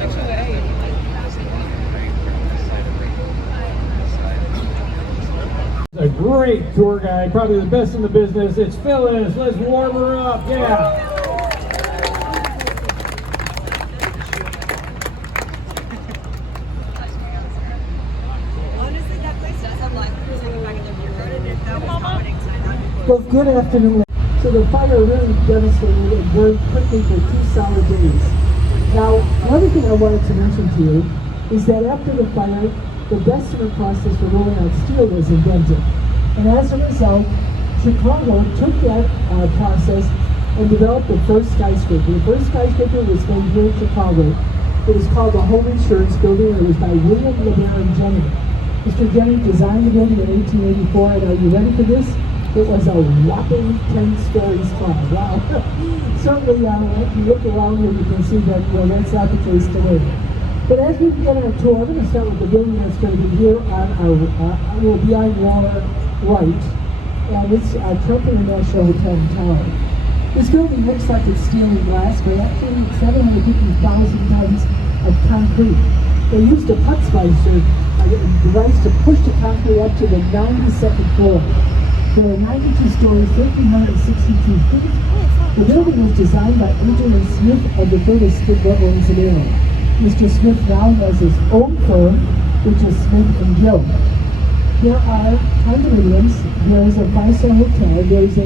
A great tour guide, probably the best in the business. It's Phyllis. Let's warm her up. Yeah. Well, good afternoon. So the fire really devastated and burned quickly for 2 solid days. Now, another thing I wanted to mention to you is that after the fire, the Bessemer process for rolling out steel was invented. And as a result, Chicago took that process and developed the first skyscraper. The first skyscraper was made here in Chicago. It was called the Home Insurance Building, and it was by William LeBaron Jennings. Mr. Jennings designed the building in 1884, and are you ready for this? It was a whopping 10 stories tall. Wow. Certainly, if you look around here, you can see that that's not the case today. But as we begin our tour, I'm going to start with the building that's going to be here on our, will be on your right. And it's Trump International Hotel and Tower. This building looks like it's steel and glass, but actually 750,000 tons of concrete. They used a Putzmeister device to push the concrete up to the 92nd floor. There are 92 stories, 1,362 feet. The building was designed by Adrian Smith of the firm of Smith, Wendella, and Wendella. Mr. Smith now has his own firm, which is Smith & Gill. There are condominiums, there is a 5-star hotel, there is a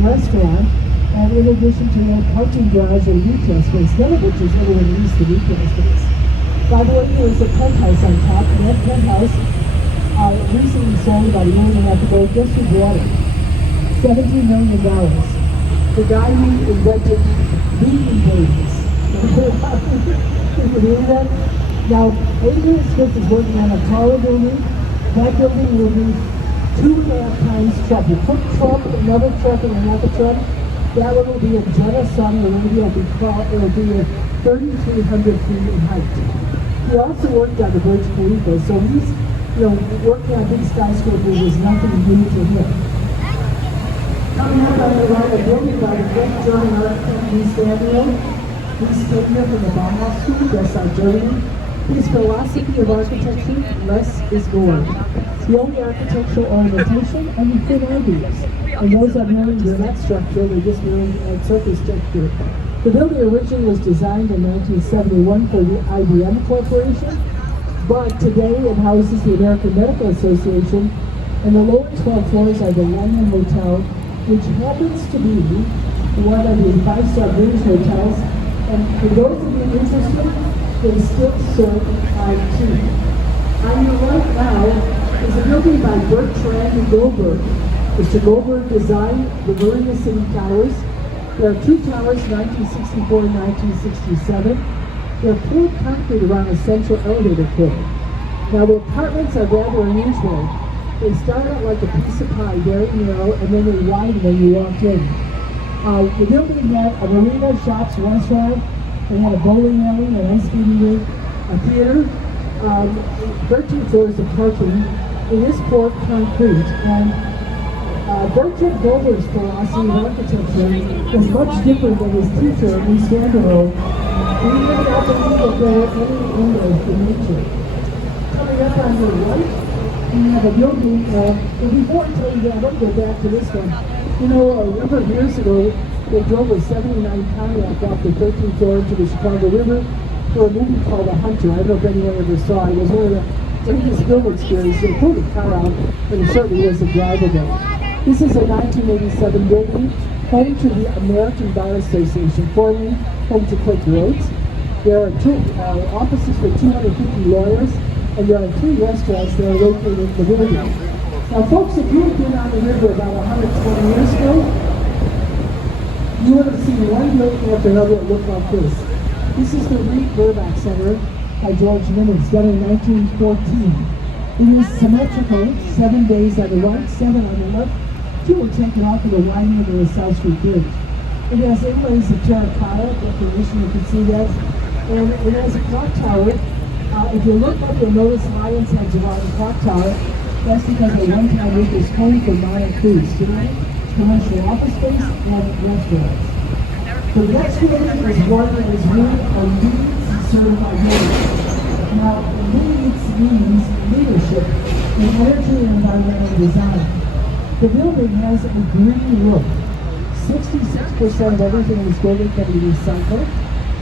restaurant, and in addition to that, parking garage and retail space, none of which is ever released to retail space. By the way, there is a penthouse on top, and that penthouse recently sold about $1.5 million ago, just with water. $17 million. The guy who invented leaking babies. Can you believe that? Now, Adrian Smith is working on a taller building. That building will be 2.5 times truck. You put truck, another truck, and another truck. That one will be in Jeddah, Saudi Arabia. It'll be 3,300 feet in height. He also worked on the Burj Khalifa, so he's working on big skyscrapers is nothing new to him. Coming up on the right, a building by the great German architect Louis Daniel. He's came here from the Bauhaus School, Westside Germany. His philosophy of architecture, less is more. The only architectural ornamentation and the thin ideas. And those are merely granite structure, they're just merely surface texture. The building originally was designed in 1971 for the IBM Corporation, but today it houses the American Medical Association, and the lower 12 floors are the Lyman Hotel, which happens to be one of the 5-star British hotels, and for those of you interested, they still serve IT. On your right now is a building by Bertrand Goldberg. Mr. Goldberg designed the Marina City Towers. There are 2 towers, 1964 and 1967. They're poured concrete around a central elevator core. Now the apartments are rather unusual. They start out like a piece of pie, very narrow, and then they widen when you walk in. The building had a marina, shops, restaurant. They had a bowling alley, an ice skating rink, a theater, 13 floors of parking. It is poured concrete, and Bertrand Goldberg's philosophy of architecture was much different than his teacher, Louis Daniel. We did not believe that there were any windows in nature. Coming up on your right, we have a building, and before I tell you that, let me go back to this one. A number of years ago, they drove a 79 Pontiac off the 13th floor into the Chicago River for a movie called The Hunter. I don't know if anyone ever saw it. It was one of the greatest film experiences. They pulled the car out, and it certainly was drivable. This is a 1987 building, home to the American Bar Association, formerly home to Quick Roads. There are 2 offices for 250 lawyers, and there are 3 restaurants that are located in the building. Now folks, if you had been on the river about 120 years ago, you would have seen one building after another that looked like this. This is the Reed Burbank Center by George Nimitz, done in 1914. It is symmetrical, 7 bays on the right, 7 on the left. 2 will take it off of the widening of the South Street Bridge. It has inlays of terracotta, definition, you can see that. And it has a clock tower. If you look up, you'll notice lions heads around the clock tower. That's because the one-time roof is home for modern foods. Today, commercial office space and restaurants. The next building is one that is really a leading certified building. Now, LEED means leadership in energy and environmental design. The building has a green look. 66% of everything in this building can be recycled.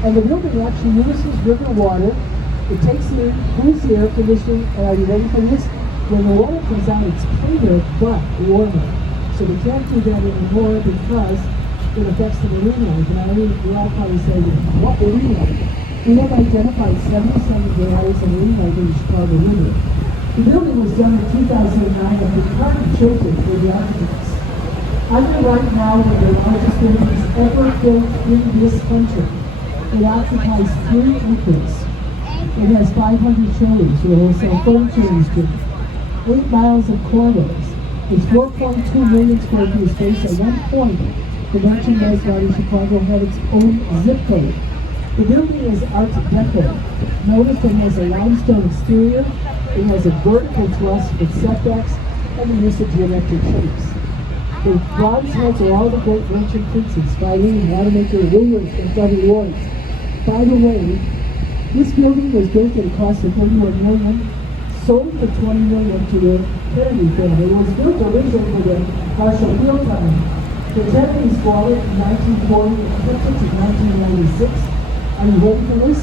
And the building actually uses river water. It takes in, cools the air conditioning, and are you ready for this? When the water comes out, it's cleaner but warmer. So we can't do that anymore because it affects the marine life. And I mean, we all probably say, what marine life? We have identified 77 areas of marine life in the Chicago River. The building was done in 2009 at the Department of Children for the architects. I'm here right now one of the largest buildings ever built in this country. It occupies 3 acres. It has 500 showrooms with wholesale furniture industry, 8 miles of corridors. It's 4.2 million square feet of space. At one point, the merchandise value of Chicago had its own zip code. The building is Art Deco. Notice that it has a limestone exterior, it has a vertical truss with setbacks, and the use of geometric shapes. The bronze heads are all the great ancient princes, Philemon, Wanamaker, Woolworth, and W. Lloyd. By the way, this building was built at a cost of $31 million, sold for $20 million to the Kennedy family. It was built originally for the Marshall Field Company. The Kennedys bought it in 1940 and kept it to 1996. Are you ready for this?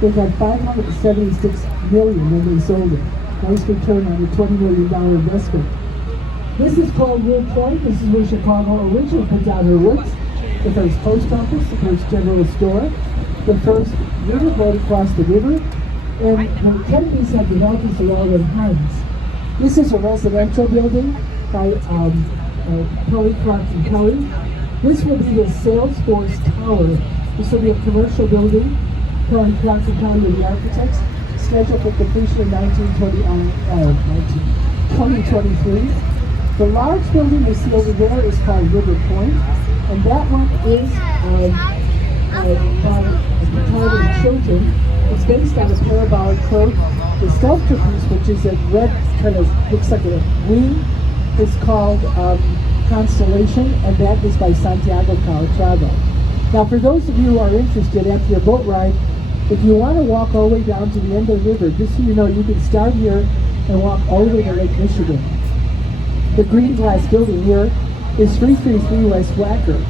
They got $576 million when they sold it. Nice return on a $20 million investment. This is called Wood Point. This is where Chicago originally put down her roots. The first post office, the first general store, the first riverboat across the river, and the Kennedys have developed this along with Hines. This is a residential building by Kelly, Clark, and Kelly. This will be the Salesforce Tower. This will be a commercial building. Kelly, Clark, and Kelly are the architects. Scheduled for completion in 2023. The large building you see over there is called River Point, and that one is by the children. It's based on a parabolic curve. The sculpture piece, which is a red, kind of looks like a wing, is called Constellation, and that is by Santiago Calatrava. Now, for those of you who are interested after your boat ride, if you want to walk all the way down to the end of the river, just so you know, you can start here and walk all the way to Lake Michigan. The green glass building here is 333 West Wacker,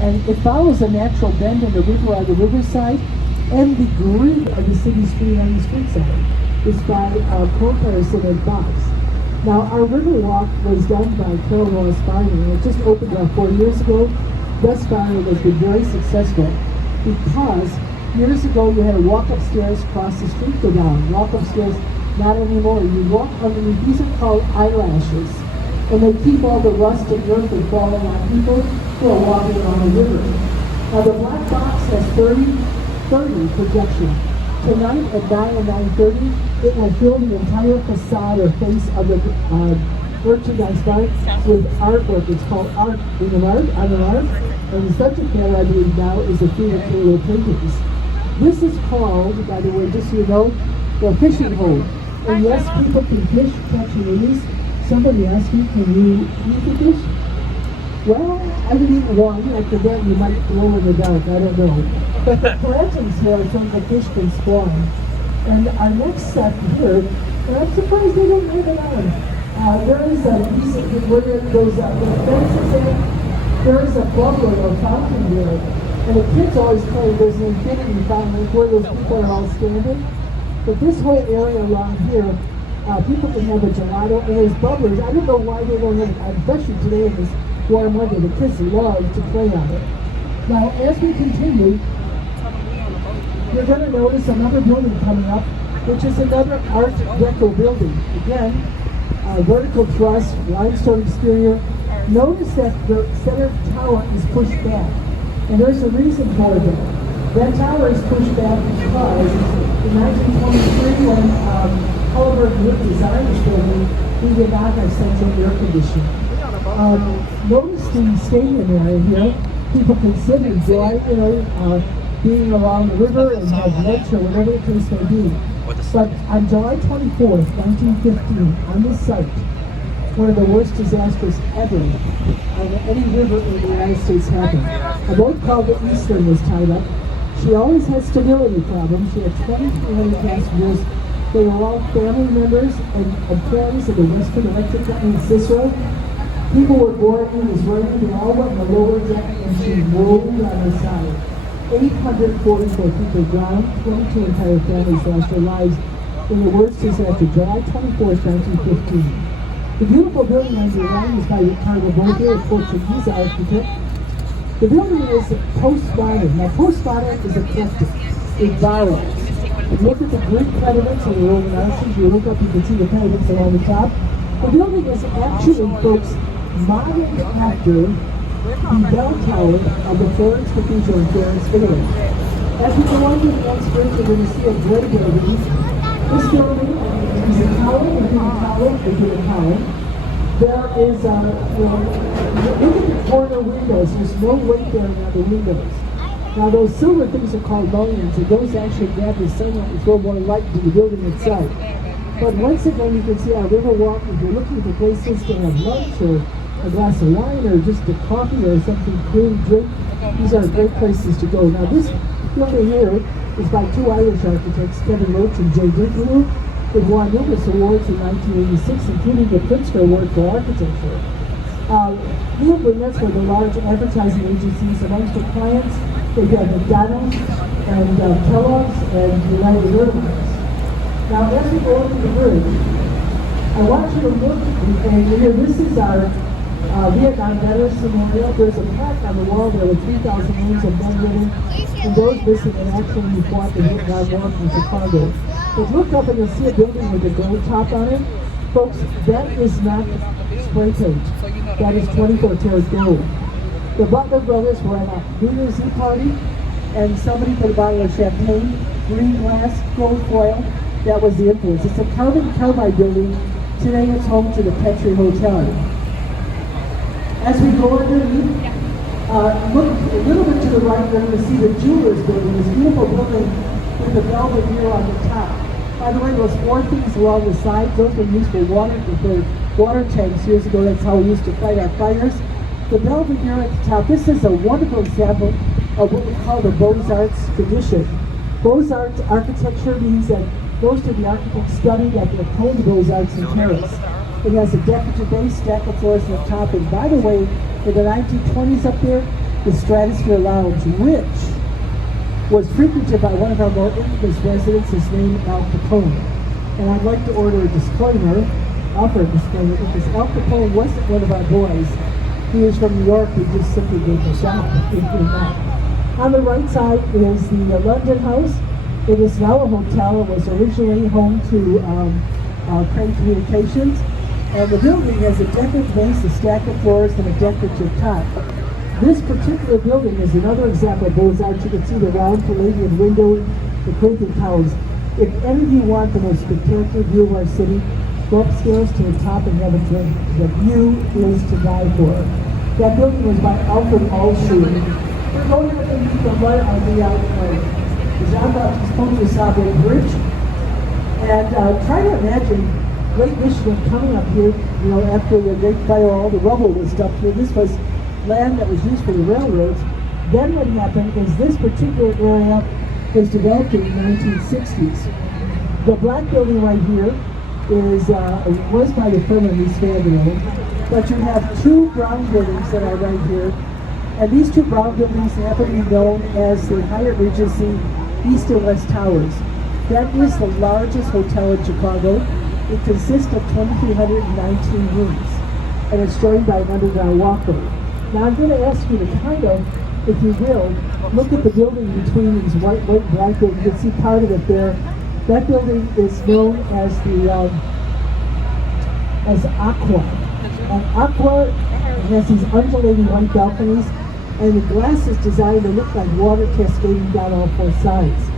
and it follows a natural bend in the river on the riverside, and the grid of the city street on the street side is by Paul Patterson and Box. Now, our river walk was done by Carol Ross Farming, and it just opened about 4 years ago. Thus far, it has been very successful because years ago you had to walk upstairs, cross the street, go down, walk upstairs. Not anymore. You walk underneath. These are called eyelashes, and they keep all the rust and dirt from falling on people who are walking on the river. Now, the black box has 30 projection. Tonight at 9 and 9:30, it will fill the entire facade or face of the merchandise bar with artwork. It's called Art in an Art, on an Art, and the subject matter, I believe now, is the Frida Kahlo paintings. This is called, by the way, just so you know, the fishing hole. And yes, people can fish, catch and release. Somebody asked me, can you eat the fish? Well, I would eat one. After that, you might throw in the dark. I don't know. But the plantings here are from the fish can spawn. And our next set here, and I'm surprised they don't have it on. There is a piece of where there's a fences in. There is a bubble or fountain here. And the kids always play, there's an infinity fountain where those people are all standing. But this whole area along here, people can have a gelato, and there's bubblers. I don't know why they don't have it, especially today in this warm weather. The kids love to play on it. Now, as we continue, you're going to notice another building coming up, which is another Art Deco building. Again, vertical truss, limestone exterior. Notice that the center tower is pushed back, and there's a reason for that. That tower is pushed back because in 1923, when Oliver Group designed this building, we did not have central air conditioning. Notice the stadium area here. People can sit and enjoy, being along the river and have lunch or whatever the case may be. But on July 24th, 1915, on this site, one of the worst disasters ever on any river in the United States happened. A boat called the Eastern was tied up. She always had stability problems. She had 2,300 passengers. They were all family members and employees of the Western Electric Company in Cicero. People were boarding, it was raining, they all went in the lower deck and she rolled on her side. 844 people drowned, 22 entire families lost their lives in the worst disaster, July 24th, 1915. The beautiful building on your right is by Ricardo Boger, a Portuguese architect. The building is postmodern. Now, postmodern is eclectic. It borrows. And look at the Greek pediments and the Roman arches. You look up, you can see the pediments along the top. The building is actually, folks, modeled after the bell tower of the Florence Cathedral in Florence, Italy. As we go on to the next bridge, we're going to see a gray building. This building is a column within a column within a column. There is, look at the corner windows. There's no weight bearing on the windows. Now those silver things are called mullions, and those actually grab the sunlight and throw more light into the building itself. But once again, you can see our Riverwalk. If you're looking for places to have lunch or a glass of wine or just a coffee or something cool to drink, these are great places to go. Now this building here is by two Irish architects, Kevin Loach and Jay Dinkeloo. They won numerous awards in 1986, including the Pritzker Award for Architecture. Neil Burnett's were the large advertising agencies. Amongst their clients, they had McDonald's and Kellogg's and United Airlines. Now, as we go over the bridge, I want you to look, and here, this is our Vietnam veteran scenario. There's a plaque on the wall there with 3,000 names of men living, and those missing in action who fought the Vietnam War from Chicago. But look up and you'll see a building with a gold top on it. Folks, that is not spray paint. That is 24 karat gold. The Butler brothers were at a New Year's Eve party, and somebody put a bottle of champagne, green glass, gold foil. That was the influence. It's a carbon carbide building. Today it's home to the Petrie Hotel. As we go underneath, look a little bit to the right, we're going to see the Jewelers building, this beautiful building with the velvet mirror on the top. By the way, those four things along the sides, those were used for water tanks years ago. That's how we used to fight our fires. The velvet mirror at the top, this is a wonderful example of what we call the Beaux-Arts tradition. Beaux-Arts architecture means that most of the architects studied at the École des Beaux-Arts in Paris. It has a decorative base, stack of floors at the top, and by the way, in the 1920s up there, the Stratosphere Lounge, which was frequented by one of our more infamous residents, his name Al Capone. And I'd like to order a disclaimer, offer a disclaimer, because Al Capone wasn't one of our boys. He was from New York, we just simply gave him a shot in that. On the right side is the London House. It is now a hotel. It was originally home to Crane Communications. And the building has a decorative base, a stack of floors, and a decorative top. This particular building is another example of Beaux-Arts. You can see the round Palladian window, the Corinthian towers. If any of you want the most spectacular view of our city, go upstairs to the top and have a drink. The view is to die for. That building was by Alfred Alschuh. We're going underneath the right on the Jean-Baptiste Pontius Bridge. And try to imagine Lake Michigan coming up here, after the Great Fire, all the rubble was dumped here. This was land that was used for the railroads. Then what happened is this particular area was developed in the 1960s. The black building right here was by the firm of East Vanderbilt, but you have two brown buildings that are right here, and these two brown buildings happen to be known as the Hyatt Regency East and West Towers. That is the largest hotel in Chicago. It consists of 2,319 rooms, and it's joined by an underground walkway. Now I'm going to ask you to kind of, if you will, look at the building between these white and black buildings. You can see part of it there. That building is known as the as Aqua. And Aqua has these undulating white balconies, and the glass is designed to look like water cascading down all four sides.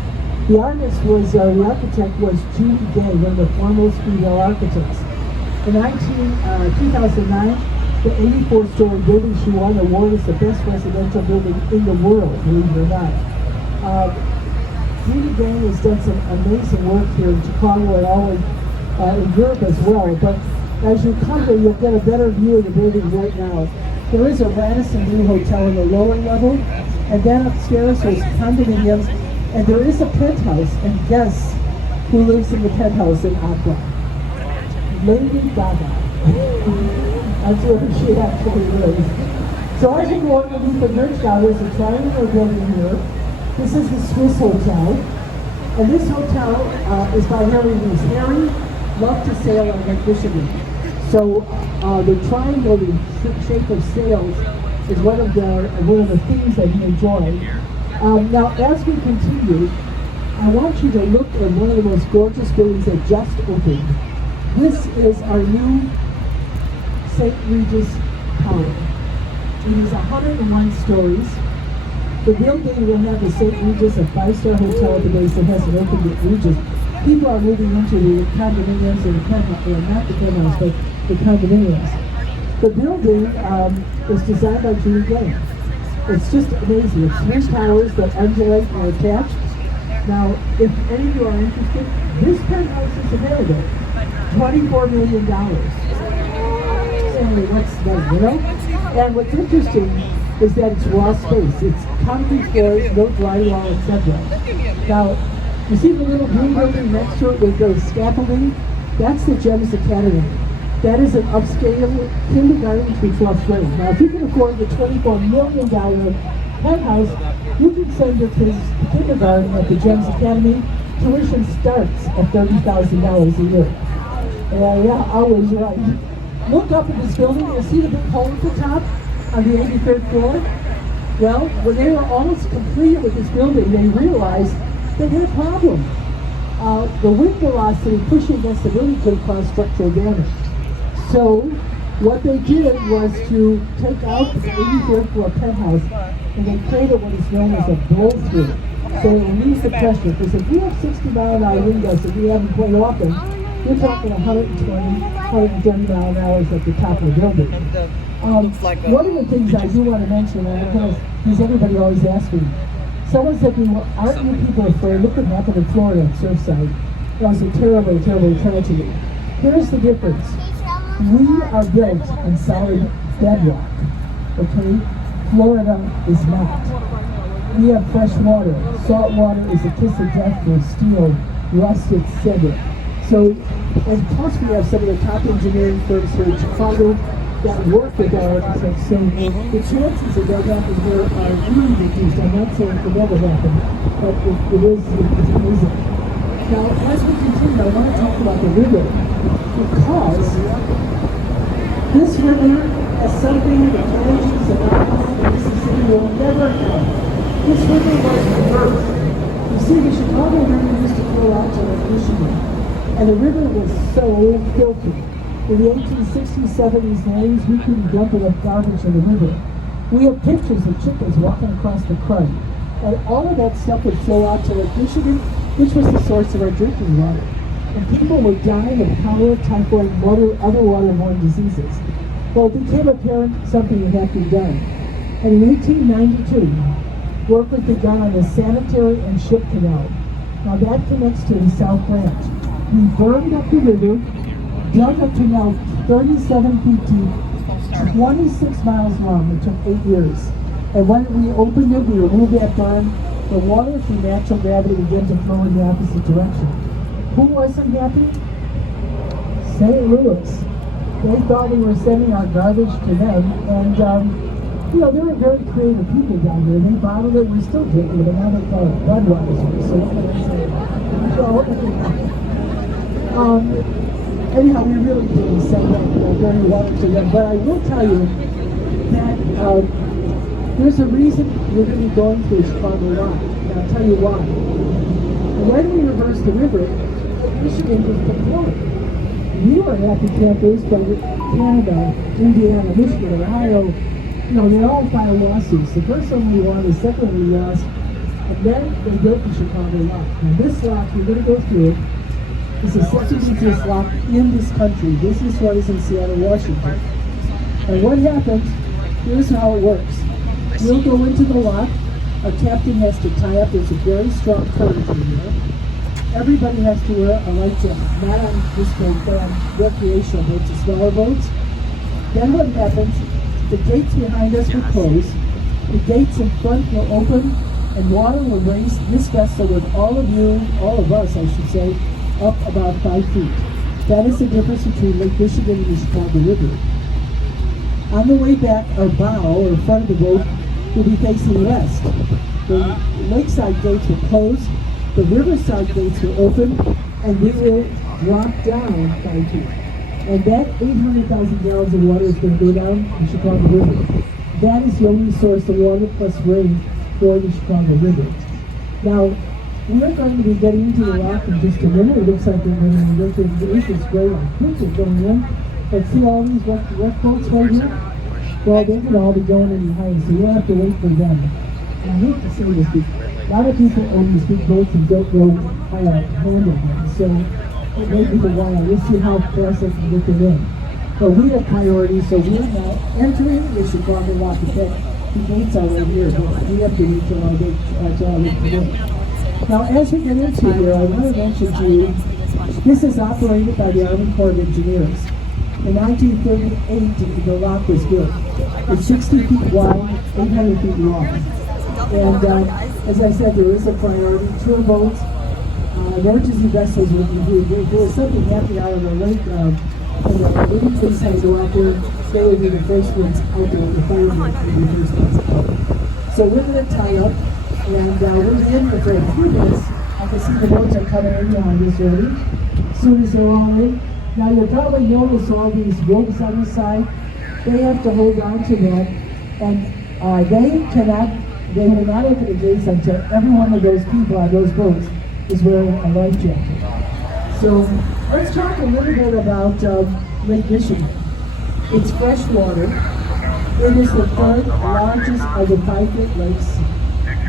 The architect was Judy Gay, one of the foremost female architects. In 2009, the 84-story building she won award as the best residential building in the world, believe it or not. Judy Gay has done some amazing work here in Chicago and all in Europe as well. But as you come there, you'll get a better view of the building right now. There is a Radisson Blu Hotel in the lower level, And then upstairs there's condominiums, and there is a penthouse, and guess who lives in the penthouse in Aqua? Lady Gaga. That's where she actually lives. So as you go underneath the bridge now, there's a triangular building here. This is the Swiss Hotel. And this hotel is by Harry Lees. Harry loved to sail on Lake Michigan. So the triangle, the shape of sails, is one of the things that he enjoyed. Now, as we continue, I want you to look at one of the most gorgeous buildings that just opened. This is our new St. Regis Tower. It is 101 stories. The building will have the St. Regis, a 5-star hotel at the base that hasn't opened at Regis. People are moving into the condominiums and the penthouse, well, not the penthouse, but the condominiums. The building was designed by Julie Gay. It's just amazing. It's 3 towers that undulate and are attached. Now, if any of you are interested, this penthouse is available. $24 million. Saying what's that, you know? And what's interesting is that it's raw space. It's concrete floors, no drywall, etc. Now, you see the little blue building next to it with those scaffolding? That's the GEMS Academy. That is an upscale kindergarten through 12th grade. Now, if you can afford the $24 million penthouse, you can send your kids to kindergarten at the GEMS Academy. Tuition starts at $30,000 a year. Yeah, always right. Look up at this building, you'll see the big hole at the top on the 83rd floor. Well, when they were almost completed with this building, they realized they had a problem. The wind velocity pushing against the building could cause structural damage. So what they did was to take out the 83rd floor penthouse and they created what is known as a blow-through. So it relieves the pressure, because if we have 60-mile-an-hour wind gusts that we haven't quite often, we're talking 120, 130 mile an hour at the top of the building. One of the things I do want to mention, because everybody always asks me, someone said to me, well, aren't you people afraid? Look what happened in Florida at Surfside. That was a terrible, terrible tragedy. Here's the difference. We are built on solid bedrock, okay? Florida is not. We have fresh water. Salt water is a kiss of death for steel, rusted cement. So, and plus we have some of the top engineering firms here in Chicago that work with our architects. So the chances of that happening here are really reduced. I'm not saying it will never happen, but it's amazing. Now, as we continue, I want to talk about the river, because this river has something that managers and architects in Mississippi will never have. This river was reversed. You see, the Chicago River used to flow out to Lake Michigan, and the river was so filthy. In the 1860s, 70s, and 80s, we couldn't dump enough garbage in the river. We have pictures of chickens walking across the crud, and all of that stuff would flow out to Lake Michigan, which was the source of our drinking water. And people were dying of cholera, typhoid, other waterborne diseases. Well, it became apparent something had to be done. And in 1892, work was begun on the sanitary and ship canal. Now that connects to the South Branch. We burned up the river, dug a canal 37 feet deep, 26 miles long. It took 8 years. And when we opened it, we removed that berm. The water through natural gravity began to flow in the opposite direction. Who wasn't happy? St. Louis. They thought we were sending our garbage to them, and you know, they were very creative people down there. They bottled it. We're still drinking it, and now they call it Budweiser. So what can I say? Anyhow, we really didn't send that dirty water to them. But I will tell you that there's a reason we're going to be going through Chicago Rock, and I'll tell you why. When we reversed the river, Michigan was performing. We were happy campers, but Canada, Indiana, Michigan, Ohio, you know, they all filed lawsuits. The first one we won, the second one we lost, and then they built the Chicago Lock. And this lock, we're going to go through it. It's the second easiest lock in this country. This is what is in Seattle, Washington. And what happens, here's how it works. We'll go into the lock. Our captain has to tie up. There's a very strong current in here. Everybody has to wear a life jacket, not on this boat, but on recreational boats, the smaller boats. Then what happens, the gates behind us will close. The gates in front will open and water will raise this vessel with all of you, all of us, I should say, up about 5 feet. That is the difference between Lake Michigan and the Chicago River. On the way back, our bow, or front of the boat, will be facing west. The lakeside gates will close, the riverside gates will open, and we will drop down 5 feet. And that 800,000 gallons of water is going to go down the Chicago River. That is the only source of water plus rain for the Chicago River. Now, we're going to be getting into the rock in just a minute. It looks like we're going to look at this great. I think they're going in. But see all these wreck boats right here? Well, they can all be going any higher, so you'll have to wait for them. And I hate to say this, but a lot of people own these big boats and don't know how to handle them. So it may be a while. We'll see how fast they can get them in. But we have priorities, so we're now entering the Chicago Lock. The gates are right here, but we have to wait till our gate. Now, as we get into here, I want to mention to you, this is operated by the Army Corps of Engineers. In 1938, the lock was built. It's 60 feet wide, 800 feet long. And as I said, there is a priority. Tour boats, emergency vessels would be here. If there was something happening out on the lake, and the living police had to go out there, they would be the first ones out there. The firemen would be the first ones out. So we're going to tie up, and we're in here for a few minutes. I can see the boats are coming in on this already. As soon as they're all in. Now you'll probably notice all these ropes on the side. They have to hold on to that, and they will not open the gates until every one of those people on those boats is wearing a life jacket. So let's talk a little bit about Lake Michigan. It's fresh water. It is the third largest of the 5 Great Lakes.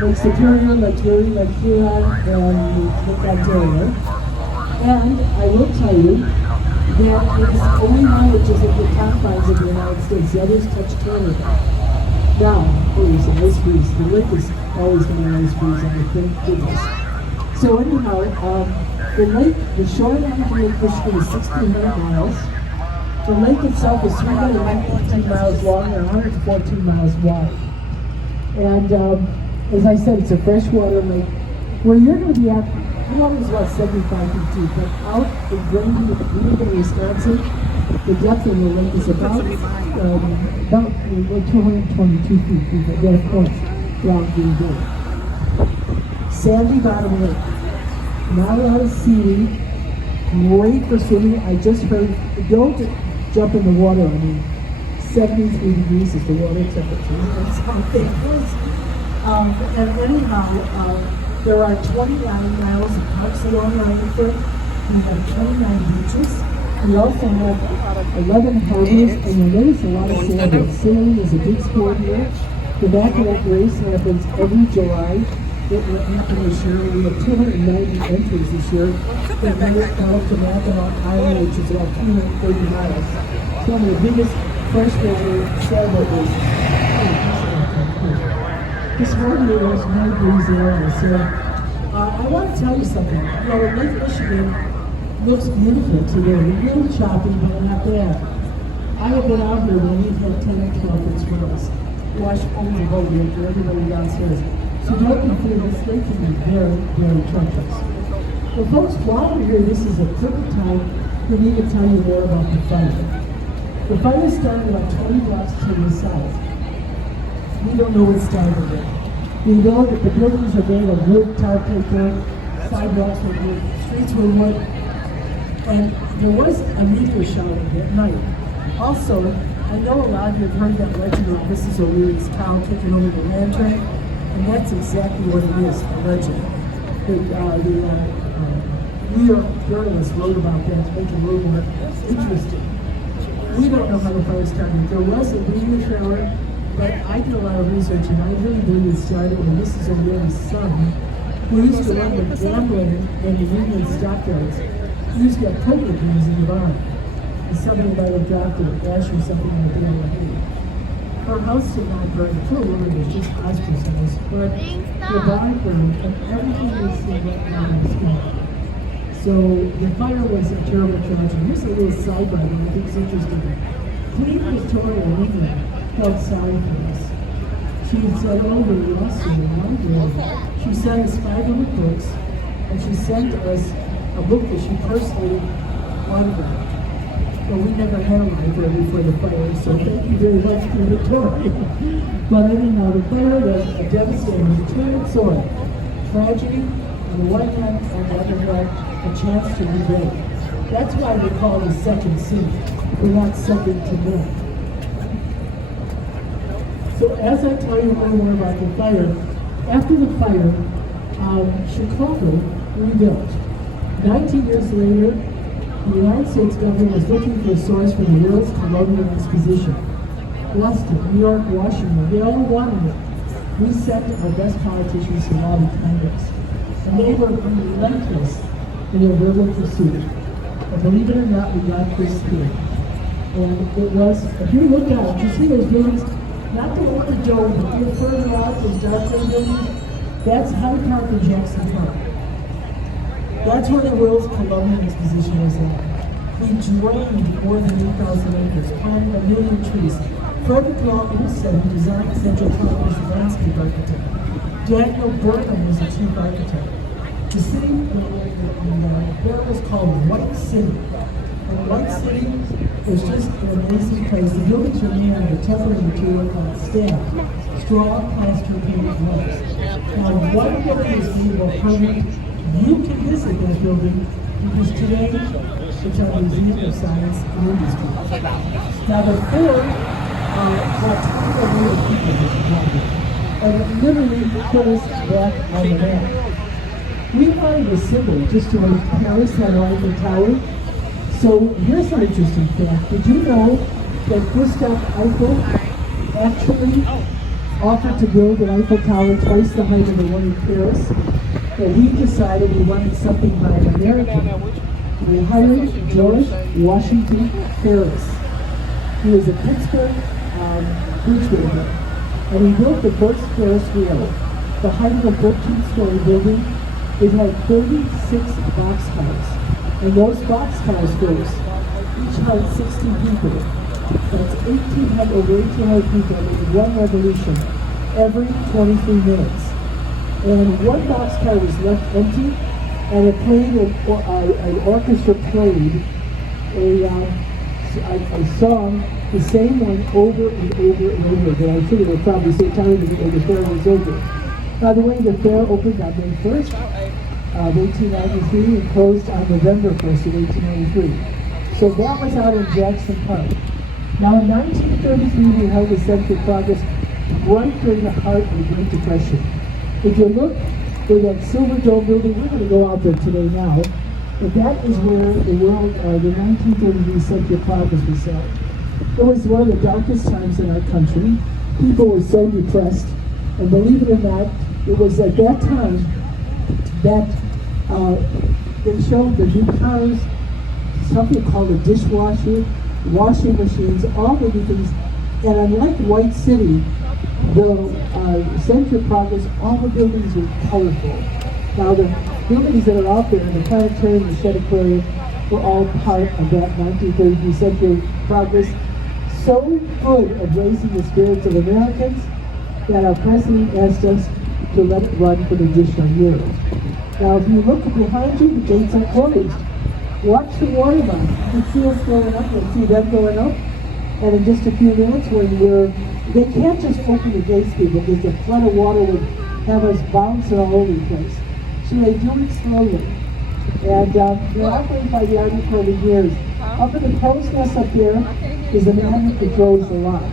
Lake Superior, Lake Erie, Lake Huron, and Lake Ontario. And I will tell you, that its only knowledge is at the confines of the United States. The others touch Canada. Now, there's an ice freeze. The lake is always going to ice freeze, and thank goodness. So anyhow, the shoreline of Lake Michigan is 1,600 miles. The lake itself is 319 miles long and 114 miles wide. And as I said, it's a freshwater lake. Where you're going to be at, the water is about 75 feet deep, but out in Greenville, Wisconsin, the depth of the lake is about 222 feet deep at that point around Greenville. Sandy bottom lake, not a lot of seaweed, great for swimming. I just heard, don't jump in the water. I mean, 73 degrees is the water temperature. That's how it is. And anyhow, there are 29 miles of parks along the Langford. We have 29 beaches. We also have 11 harbors, and you'll notice a lot of sailboats. Sailing is a big sport here. The back-to-back race happens every July. It will happen this year. We have 290 entries this year. They made it out to Mackinac Island, which is about 230 miles. It's one of the biggest freshwater sailboat races. This morning it was no breezy area, so I want to tell you something. You know, Lake Michigan looks beautiful today. A little choppy, but not bad. I have been out here when we've had 10 and 12 inch swells. Wash over the boat here for everybody downstairs. So don't be afraid, this lake can be very, very treacherous. Well, folks, while we're here, this is a perfect time for me to tell you more about the fire. The fire started about 20 blocks to the south. We don't know what started it. We know that the buildings are made of wood, tar paper, sidewalks were wood, streets were wood, and there was a meteor shower at night. Also, I know a lot of you have heard that legend of Mrs. O'Leary's cow taking over the lantern, and that's exactly what it is, a legend. The New York journalist wrote about that to make it a little more interesting. We don't know how the fire started. There was a meteor shower, but I did a lot of research, and I really believe it started when Mrs. O'Leary's son, who used to run the gambling in the Union stockyards, he used to get poker games in the barn. And somebody might have dropped an ash or something like that on the hay. Her house did not burn. Poor woman was just ostracized, but the barn burned, and everything was still wet down the sky. So the fire was a terrible tragedy. Here's a little sidebar that I think is interesting. Queen Victoria in England felt sorry for us. She said over yesterday, one day, she sent us 500 books, and she sent us a book that she personally autographed. But we never had a library for the fire, so thank you very much for the toy. But anyhow, the fire was a devastating return of soil. Tragedy on the one hand, on the other hand, a chance to rebuild. That's why they call it a second city. We're not second to none. So as I tell you more about the fire, after the fire, Chicago rebuilt. 19 years later, the United States government was looking for a source for the world's colonial exposition. Boston, New York, Washington, they all wanted it. We sent our best politicians to lobby Congress, and they were relentless in their verbal pursuit. And believe it or not, we got this thing. And it was, if you look out, you see those buildings, not the one with the dome, but you're further out, those dark green buildings, that's Hyde Park and Jackson Park. That's where the world's colonial exposition was at. We drained more than 8,000 acres, planted 1 million trees. Frederick Law Olmsted, who designed Central Park, was the landscape architect. Daniel Burnham was the chief architect. The city there was called White City. And White City was just an amazing place. The buildings were made out of a temporary material called stab, straw, plaster, painted walls. Now, one building is made of permanent. You can visit that building because today it's our Museum of Science and Industry. Now the floor, about 25 million people in Chicago, and it literally put us back on the map. We wanted a symbol just to make Paris had an Eiffel Tower. So here's an interesting fact. Did you know that Gustave Eiffel actually offered to build an Eiffel Tower twice the height of the one in Paris? But he decided he wanted something by an American. We hired George Washington Ferris. He was a Pittsburgh bridge builder, and he built the first Ferris wheel. The height of a 14-story building, it had 36 boxcars, and those boxcars, folks, each held 60 people. That's 1,800 over 1,800 people in one revolution every 23 minutes. And one boxcar was left empty, and it played an orchestra played a song, the same one over and over and over again. I'm sure they were probably so tired of the fair was over. By the way, the fair opened on May 1st of 1893 and closed on November 1st of 1893. So that was out in Jackson Park. Now in 1933, we held the Century Progress right during the heart of the Great Depression. If you look where that Silver Dome building, we're going to go out there today now, but that is where the 1933 Century Progress was held. It was one of the darkest times in our country. People were so depressed, and believe it or not, it was at that time that they showed the new cars, something called a dishwasher, washing machines, all the new things. And unlike White City, the Century Progress, all the buildings are colorful. Now the buildings that are out there, the planetarium, the Shed Aquarium, were all part of that 1933 Century Progress. So good at raising the spirits of Americans that our president asked us to let it run for an additional year. Now if you look behind you, the gates are closed. Watch the water line. You can see us going up, you'll see them going up. And in just a few minutes, they can't just open the gates, people, because the flood of water would have us bouncing all over the place. So they do it slowly. And they're operated by the Army Corps of years. Up in the crow's nest up there is a man who controls the lot.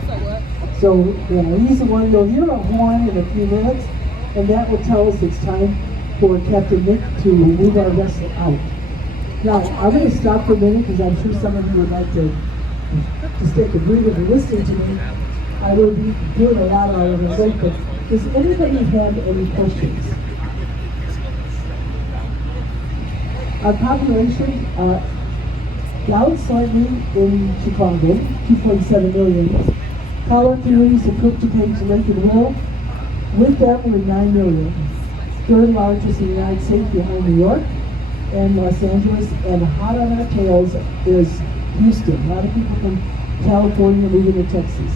So, he's the one, you'll hear a horn in a few minutes, and that will tell us it's time for Captain Nick to move our vessel out. Now, I'm going to stop for a minute because I'm sure some of you would like to just take a breather and listen to me. I will be doing a lot all over the place, but does anybody have any questions? Our population, down slightly in Chicago, 2.7 million. Collar communities and Cook to Page Lake and Will, with that we're 9 million. Third largest in the United States behind New York and Los Angeles, and hot on our tails is Houston. A lot of people from California moving to Texas.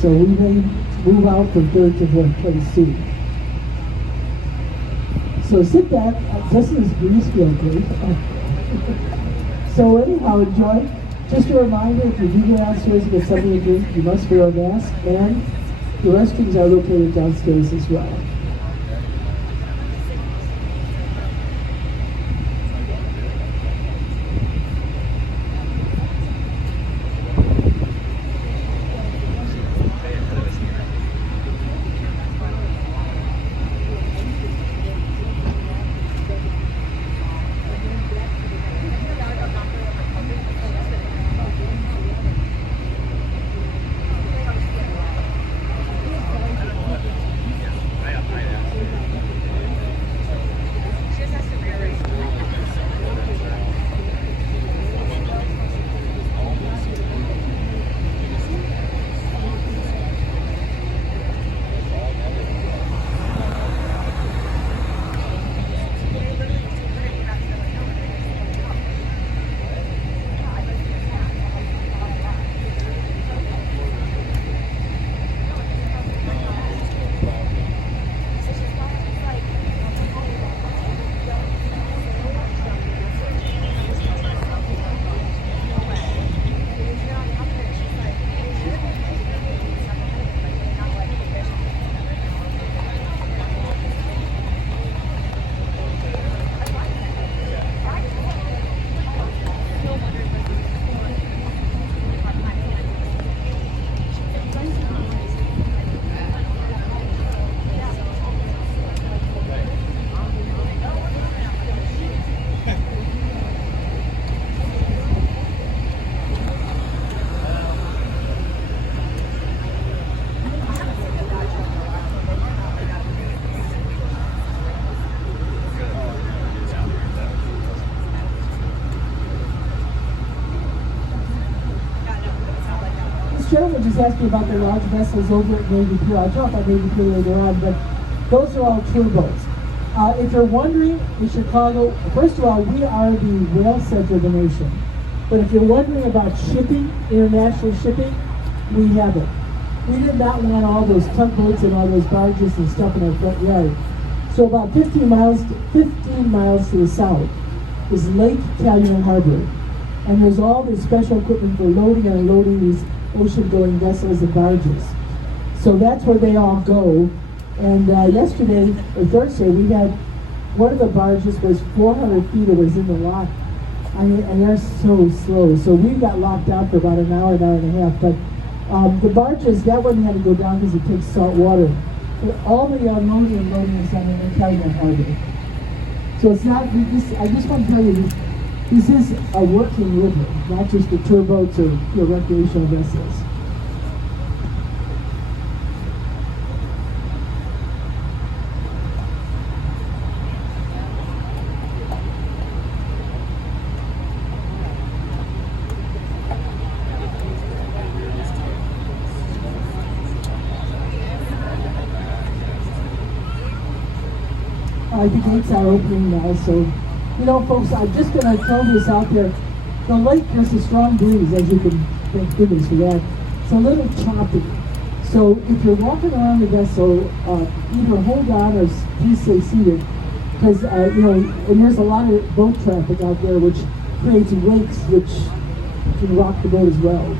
So we may move out from third to fourth place soon. So sit back. Doesn't this breeze feel great? So anyhow, enjoy. Just a reminder, if you do go downstairs and get something to drink, you must wear a mask, and the restrooms are located downstairs as well. Gentleman just asked me about the large vessels over at Navy Pier. I'll talk about Navy Pier later on, but those are all turboats. If you're wondering, in Chicago, first of all, we are the rail center of the nation. But if you're wondering about shipping, international shipping, we have it. We did not want all those tugboats and all those barges and stuff in our front yard. So about 15 miles to the south is Lake Calumet Harbor. And there's all this special equipment for loading and unloading these ocean-going vessels and barges. So that's where they all go. And yesterday, or Thursday, we had one of the barges was 400 feet. It was in the lock. And they're so slow. So we got locked out for about an hour and a half. But the barges, that one had to go down because it takes salt water. But all the unloading and loading is done in Calumet Harbor. So it's not, I just want to tell you, this is a working river, not just the turboats or recreational vessels. The gates are opening now, so, you know, folks, I'm just going to throw this out there. The lake has a strong breeze, as you can thank goodness for that. It's a little choppy. So if you're walking around the vessel, either hold on or please stay seated. Because, you know, and there's a lot of boat traffic out there which creates wakes which can rock the boat as well.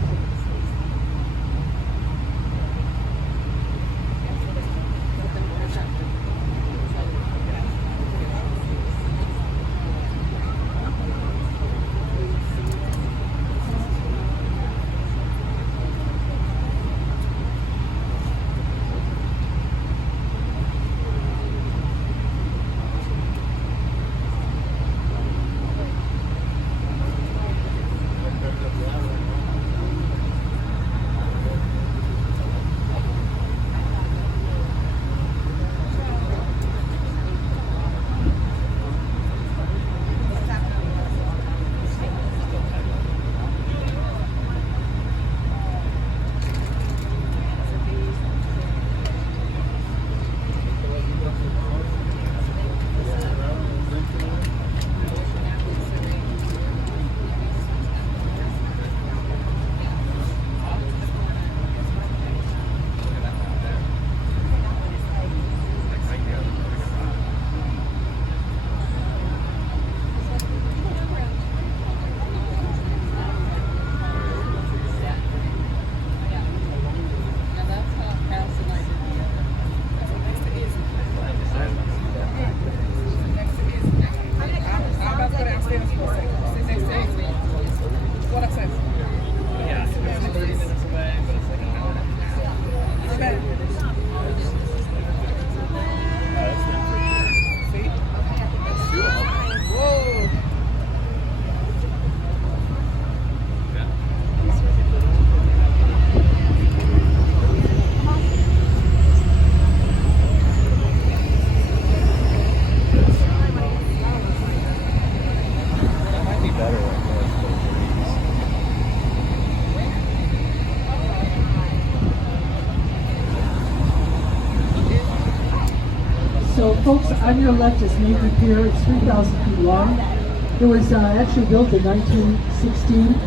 your left is Navy Pier. It's 3,000 feet long. It was actually built in 1916,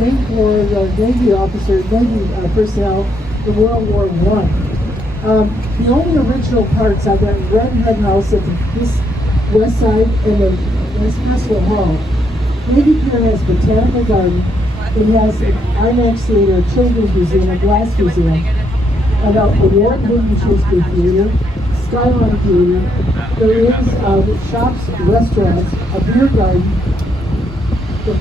named for the Navy officers, Navy personnel in World War I. The only original parts are that red hen house at this west side and the West Castle Hall. Navy Pier has botanical garden. It has an IMAX theater, a children's museum, a glass museum, an award-winning Shakespeare theater, Skyline Theater. There is shops, restaurants, a beer garden. The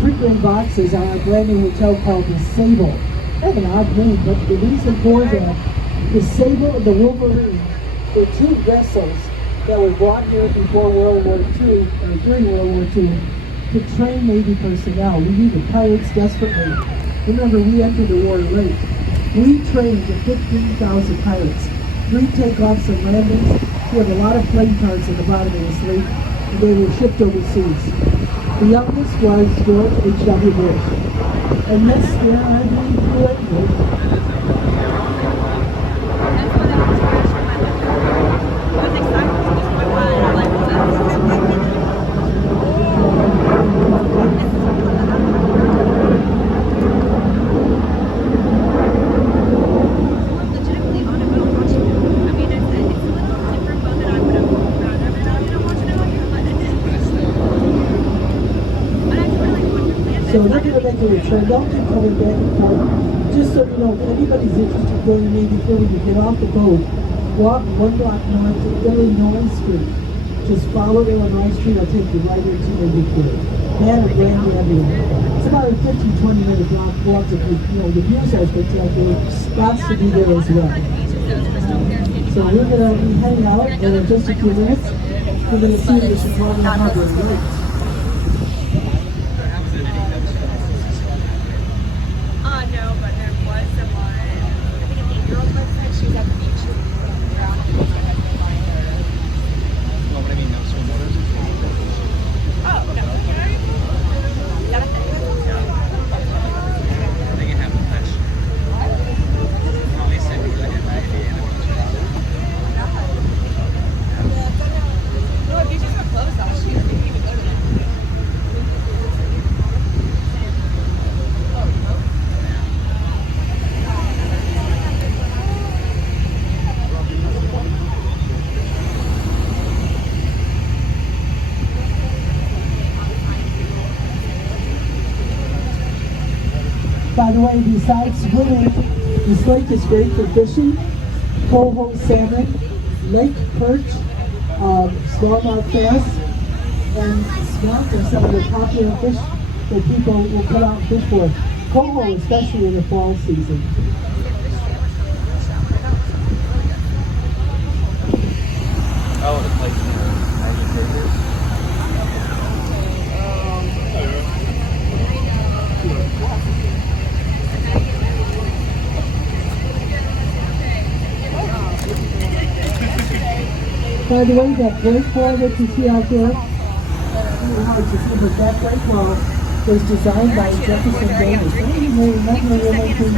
three green boxes are a brand new hotel called the Sable. They have an odd name, but the reason for that, the Sable and the Wolverine were two vessels that were brought here before World War II, or during World War II, to train Navy personnel. We needed pilots desperately. Remember, we entered the war late. We trained 15,000 pilots. 3 takeoffs and landings. We have a lot of plane cards in the bottom of this fleet, and they were shipped overseas. The youngest was George H.W. Bush. And next year, I believe you went. So they're going to make a return. Don't keep coming back and forth. Just so you know, if anybody's interested in going to Navy Pier, when you get off the boat, walk 1 block north to Illinois Street. Just follow Illinois Street. I'll take you right into Navy Pier. Man, a brand new everywhere. It's about a 15-20 minute walk if the views are spectacular. Lots to do there as well. So we're going to be heading out in just a few minutes. We're going to see the Chicago Harbor Lights. By the way, besides swimming, this lake is great for fishing, coho salmon, lake perch, smallmouth bass, and snout are some of the popular fish that people will put out and fish for. Coho, especially in the fall season. Oh, it's like By the way, that break wall that you see out there, it's really hard to see, but that break wall was designed by Jefferson Davis. You may remember when he was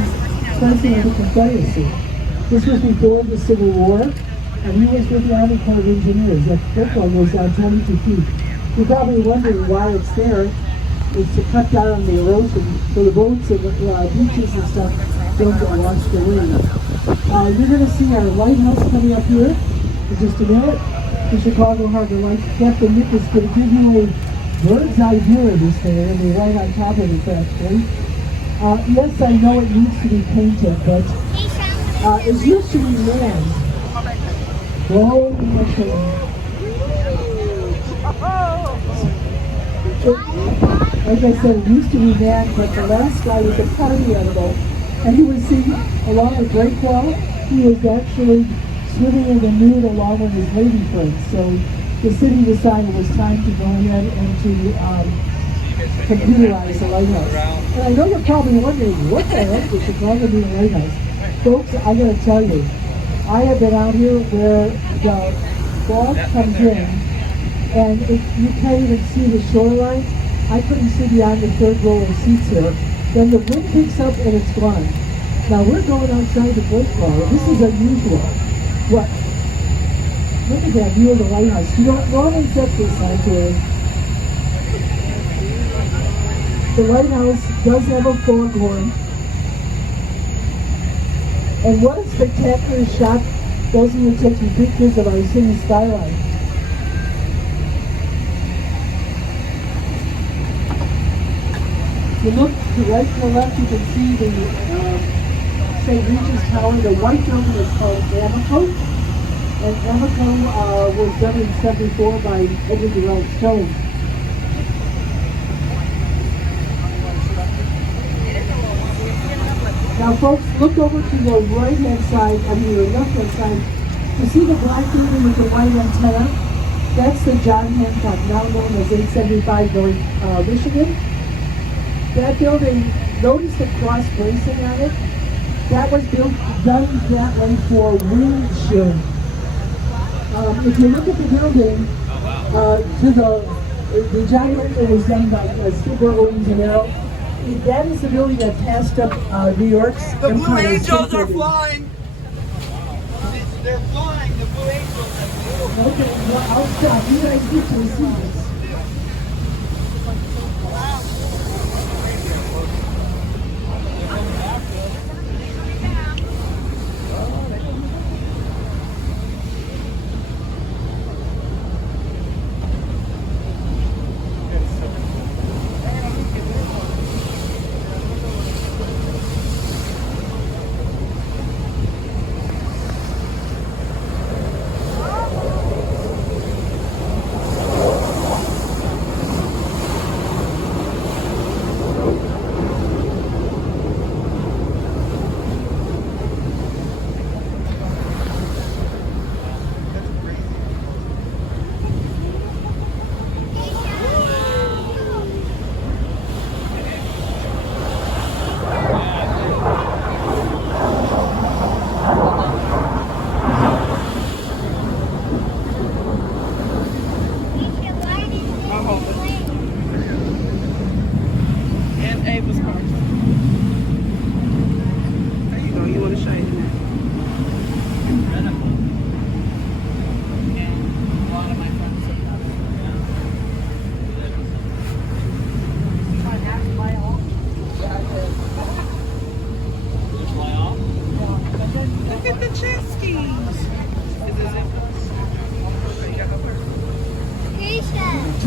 president of the Confederacy. This was before the Civil War, and he was with the Army Corps of Engineers. That break wall goes down 22 feet. You're probably wondering why it's there. It's to cut down on the erosion so the boats and the beaches and stuff don't get washed away. You're going to see our lighthouse coming up here in just a minute. The Chicago Harbor Lights. Captain Nick is going to give you a bird's eye view of this thing. It'll be right on top of it, actually. Yes, I know it needs to be painted, but it used to be manned. Oh, like I said, it used to be manned, but the last guy was a party animal, and he was seen along the break wall. He was actually swimming in the nude along with his lady friends. So the city decided it was time to go ahead and to computerize the lighthouse. And I know you're probably wondering, what the heck is Chicago doing a lighthouse? Folks, I gotta tell you, I have been out here where the fog comes in, and you can't even see the shoreline. I couldn't see beyond the third row of seats here. Then the wind picks up and it's gone. Now we're going outside the break wall. This is unusual. What? Look at that view of the lighthouse. You don't normally get this on tour. The lighthouse does have a foghorn. And what a spectacular shot goes into taking pictures of our city skyline. You look to right to the left, you can see the St. Regis Tower. The white building is called Amico. And Amico was done in 74 by Edward Durrell Stone. Now folks, look over to the right-hand side, the left-hand side. You see the black building with the white antenna? That's the John Hancock, now known as 875 North Michigan. That building, notice the cross bracing on it? That was done that way for windshield. If you look at the building, to the John Hancock was done by Skip Williams and Arrow. That is the building that passed up New York's The Blue Empire Angels State are Building. flying. They're flying. The Blue Angels are flying. Okay, well, I'll stop. You guys get to see this. And Ava's car. There you go. You want to shine in there? Look at the jet skis.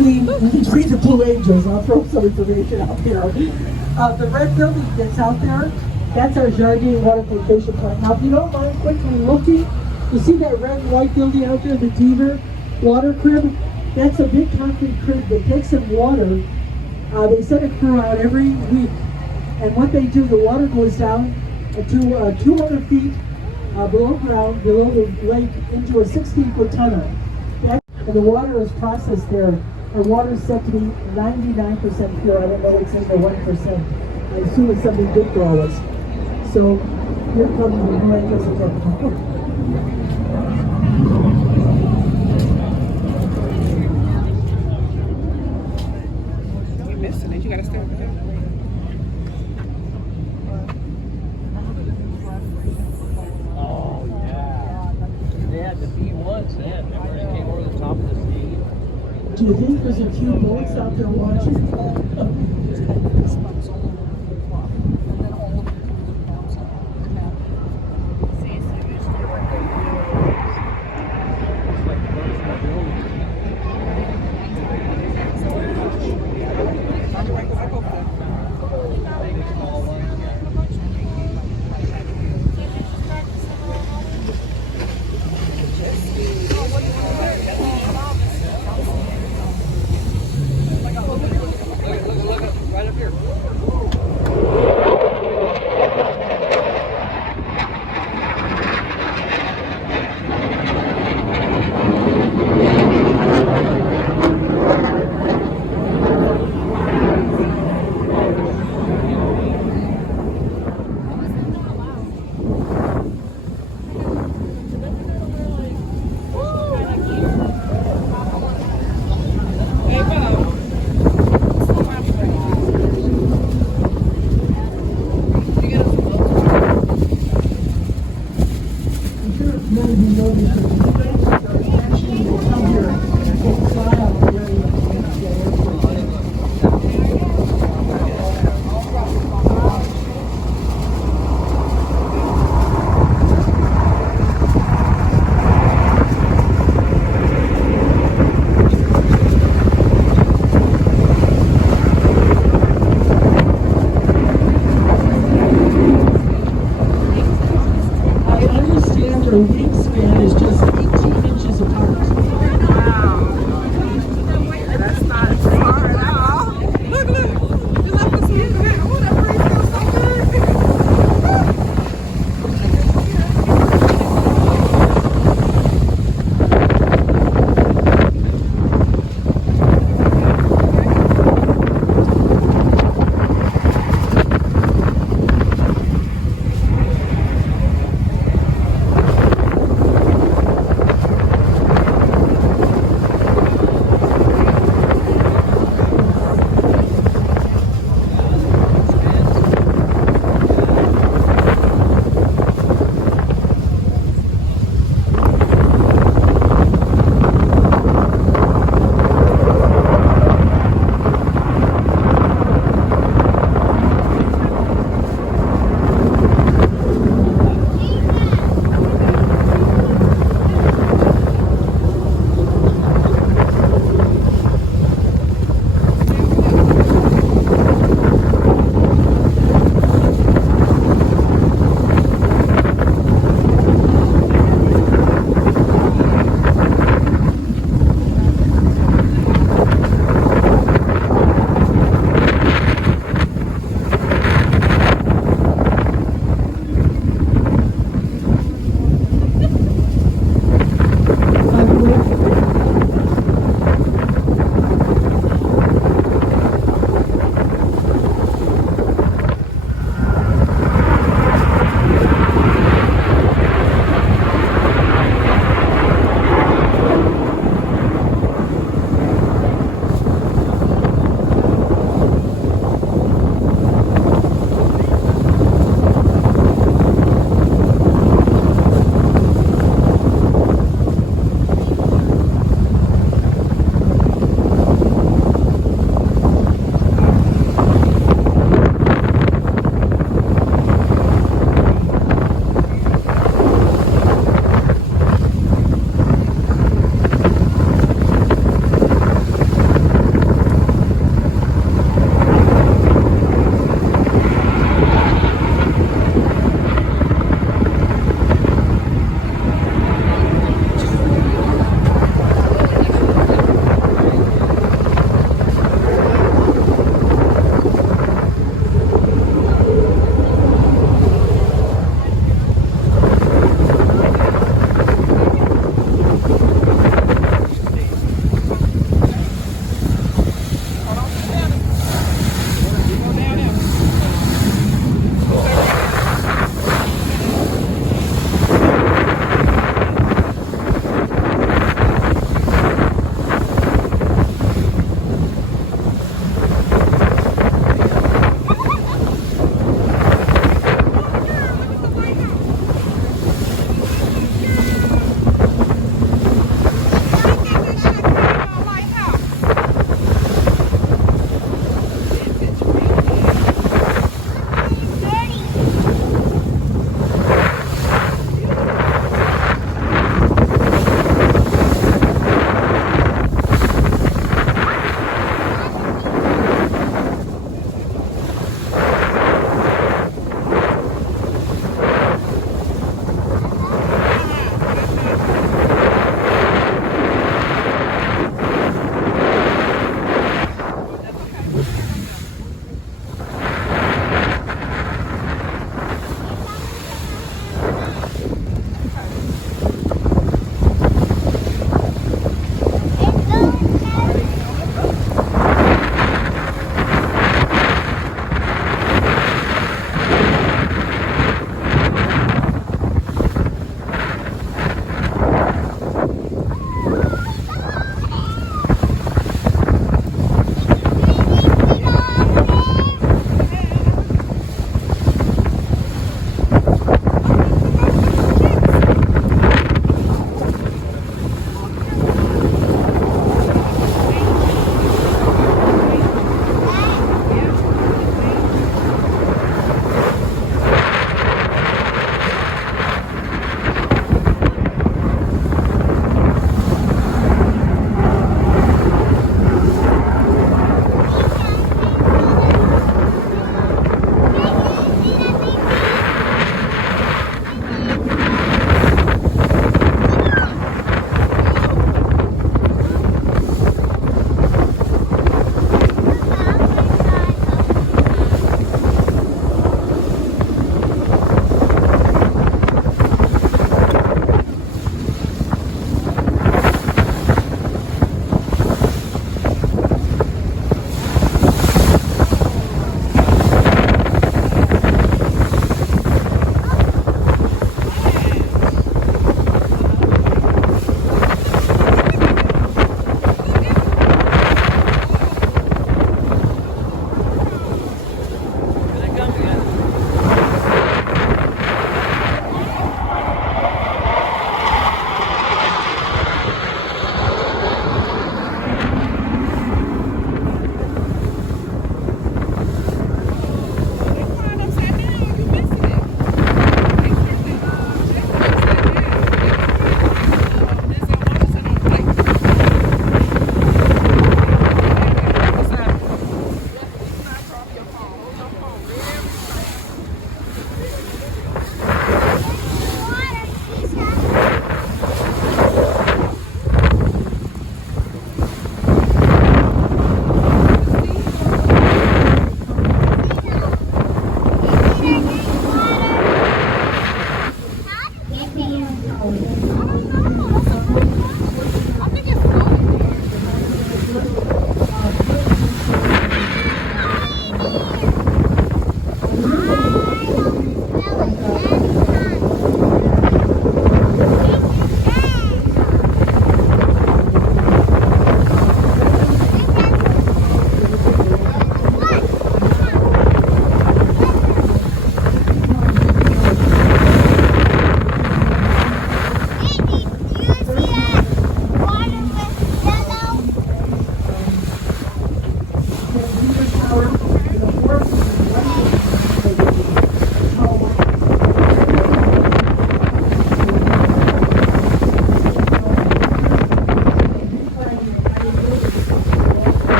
Between the Blue Angels, I'll throw some information out there. The red building that's out there, that's our Jardine Water Filtration Plant. Now, if you don't mind quickly looking, you see that red and white building out there, the Deaver water crib? That's a big concrete crib that takes some water. They send a crew out every week. And what they do, the water goes down to 200 feet below ground, below the lake, into a 16-foot tunnel. And the water is processed there. Our water is said to be 99% pure. I don't know what's in the 1%. I assume it's something good for all of us. So here comes the Blue Angels again. You're missing it. You got to stay over there. Oh, yeah. They had the B1s then. Remember, they came over the top of the stage. Do you think there's a few boats out there watching? Right up here.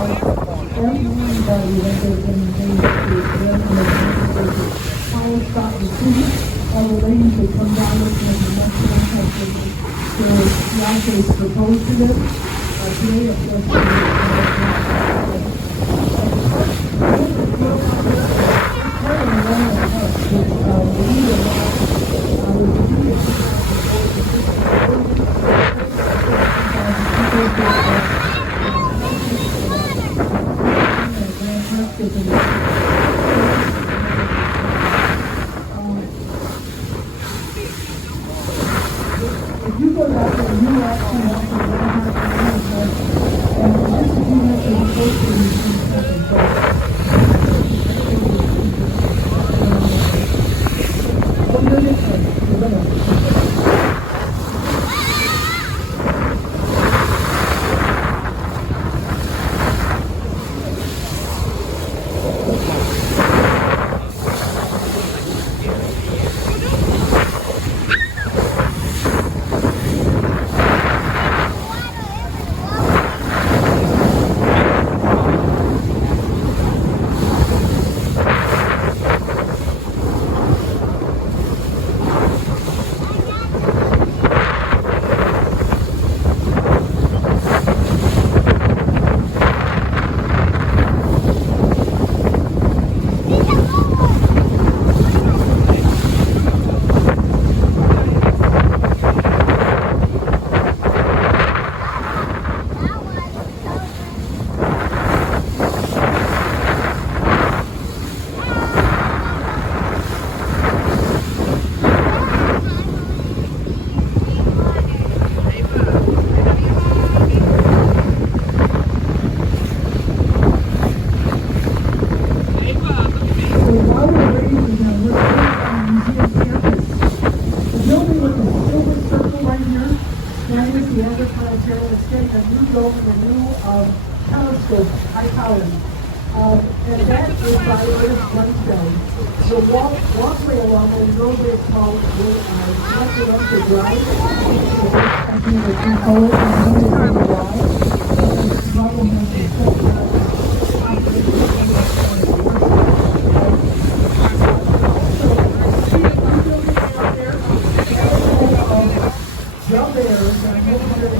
everybody that they've been engaged to them and the power stop the city. All the ladies that come down with them and the Mexican country. Their fiancés proposed to them. Today, of course, if you go back there, you actually have to and just if you have to report to telescope, high power. And that is by Earth Sunstone. The walkway along the roadway is called Collected Up to Drive. I think the two colors and one is on the wall. The problem has jump there, and I hope you're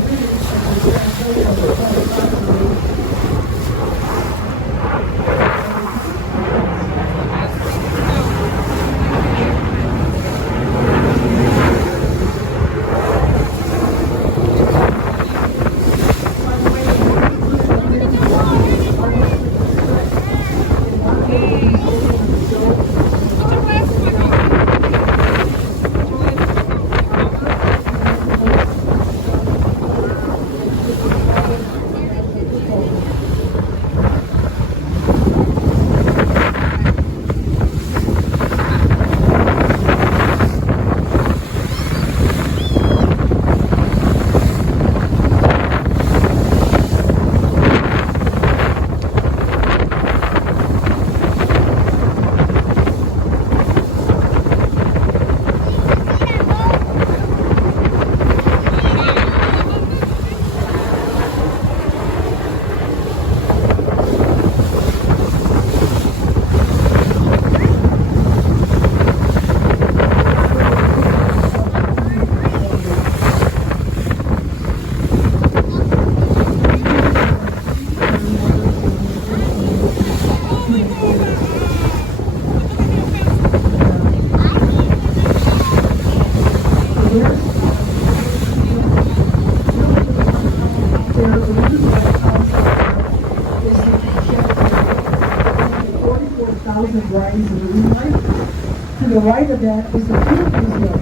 to the right of that is the Field Museum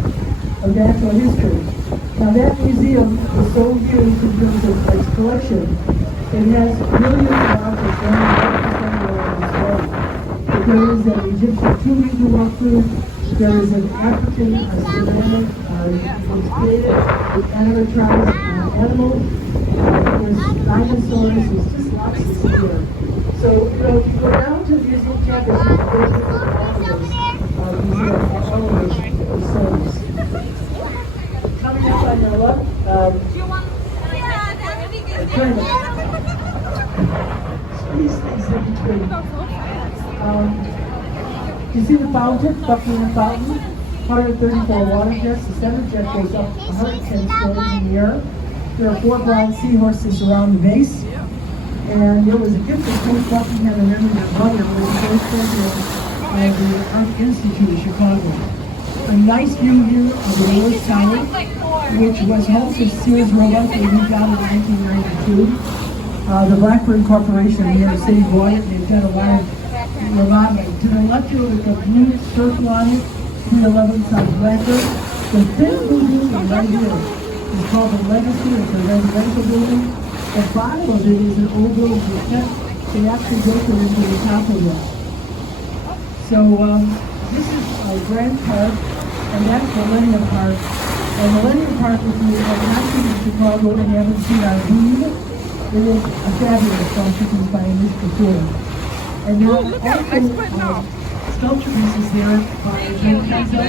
of Natural History. Now that museum is so huge in terms of its collection, it has millions of objects around the there is an Egyptian tomb you can walk through. There is an African ceramic was created with animatronic animals. There's dinosaurs. There's just lots to see here. So, if you go down to the museum campus, you can go to all of those facilities. Coming up on your left, these things in between. You see the fountain, Buckingham Fountain, 134 water jets. The center jet goes up 110 stories in the air. There are 4 bronze seahorses around the base. And there was a gift of Coach Buckingham and Emily, their brother, who was the first president of the Art Institute of Chicago. A nice view here of the Willis Tower, which was home to Sears Roebuck. They moved out in 1992. The Blackburn Corporation in New York City bought it, and they've done a lot of remodeling. To the left here with the blue circle on it, 311 South Blackburn. The big blue building right here is called the Legacy. It's a residential building. The bottom of it is an old building they actually built it into the top of it. So this is Grand Park, and that's Millennium Park. And Millennium Park, if you have not seen in Chicago and haven't seen our Beam, it is a fabulous sculpture piece by Anish Kapoor. And now also sculpture pieces there by Joe Kenzo,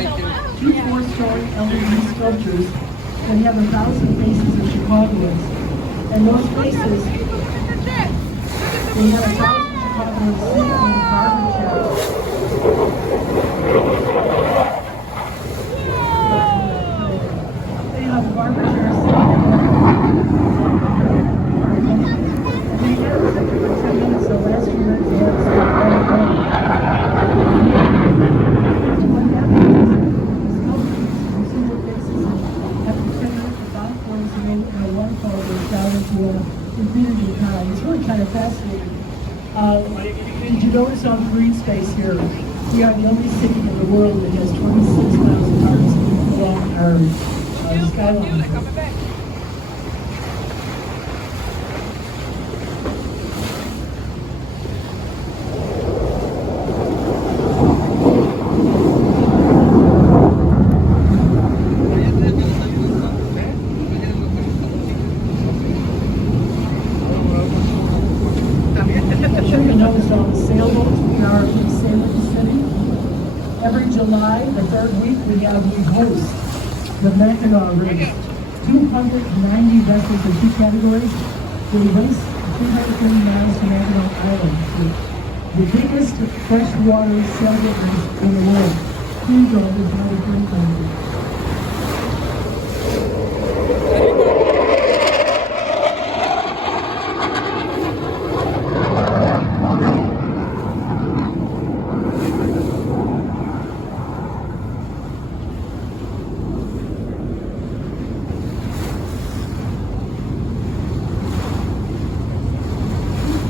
2 4-story LED sculptures that have 1,000 faces of Chicagoans. And those faces, they have 1,000 Chicagoans sitting in barber chairs. They have barber chairs sitting in and they had it for 10 minutes, so last few minutes they had to stop all the way. So what happens is, the sculptures, you see their faces, and after 10 minutes, the bottom floor is made in a one color goes down into an infinity time. It's really kind of fascinating. Did you notice on the green space here, we are the only city in the world that has 26,000 cars along our skyline. I'm sure you noticed all the sailboats. We are a sailing city. Every July, the 3rd week, we host the Mackinac Race. 290 vessels in 2 categories. We race 330 miles to Mackinac Island. The biggest freshwater sailboat race in the world. Huge over the country.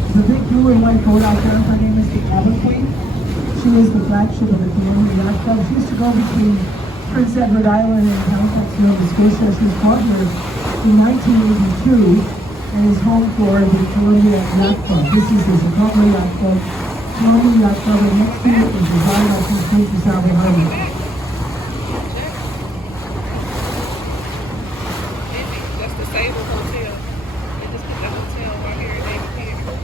The big blue and white boat out there, her name is the Abbot Queen. She is the flagship of the Columbia Yacht Club. She used to go between Prince Edward Island and Halifax, Nova Scotia. She was bought here in 1982 and is home for the Columbia Yacht Club. This is the Columbia Yacht Club. Columbia Yacht Club, and next to it is the Vinyl Company for Salvador Harbor. That's the Sable Hotel. They just put the hotel right here in David Theater.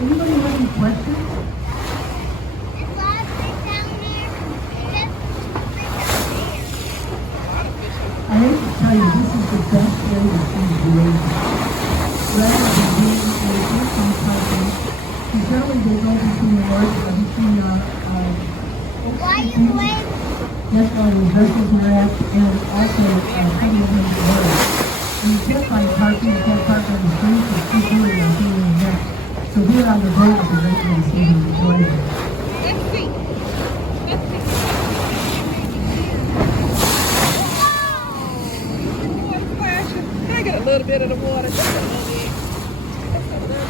Anybody have any questions? I hate to tell you, this is the best way to see the lake. Rather than being in a different country, generally they go between the north and between that's why the vessels are at, and also coming in the water. And you can't find parking, you can't park on the street, it's too early on doing that. So here on the boat is a great way to see the enjoyment. Let's see. Can I get a little bit of the water? Just a little bit. Just a little bit.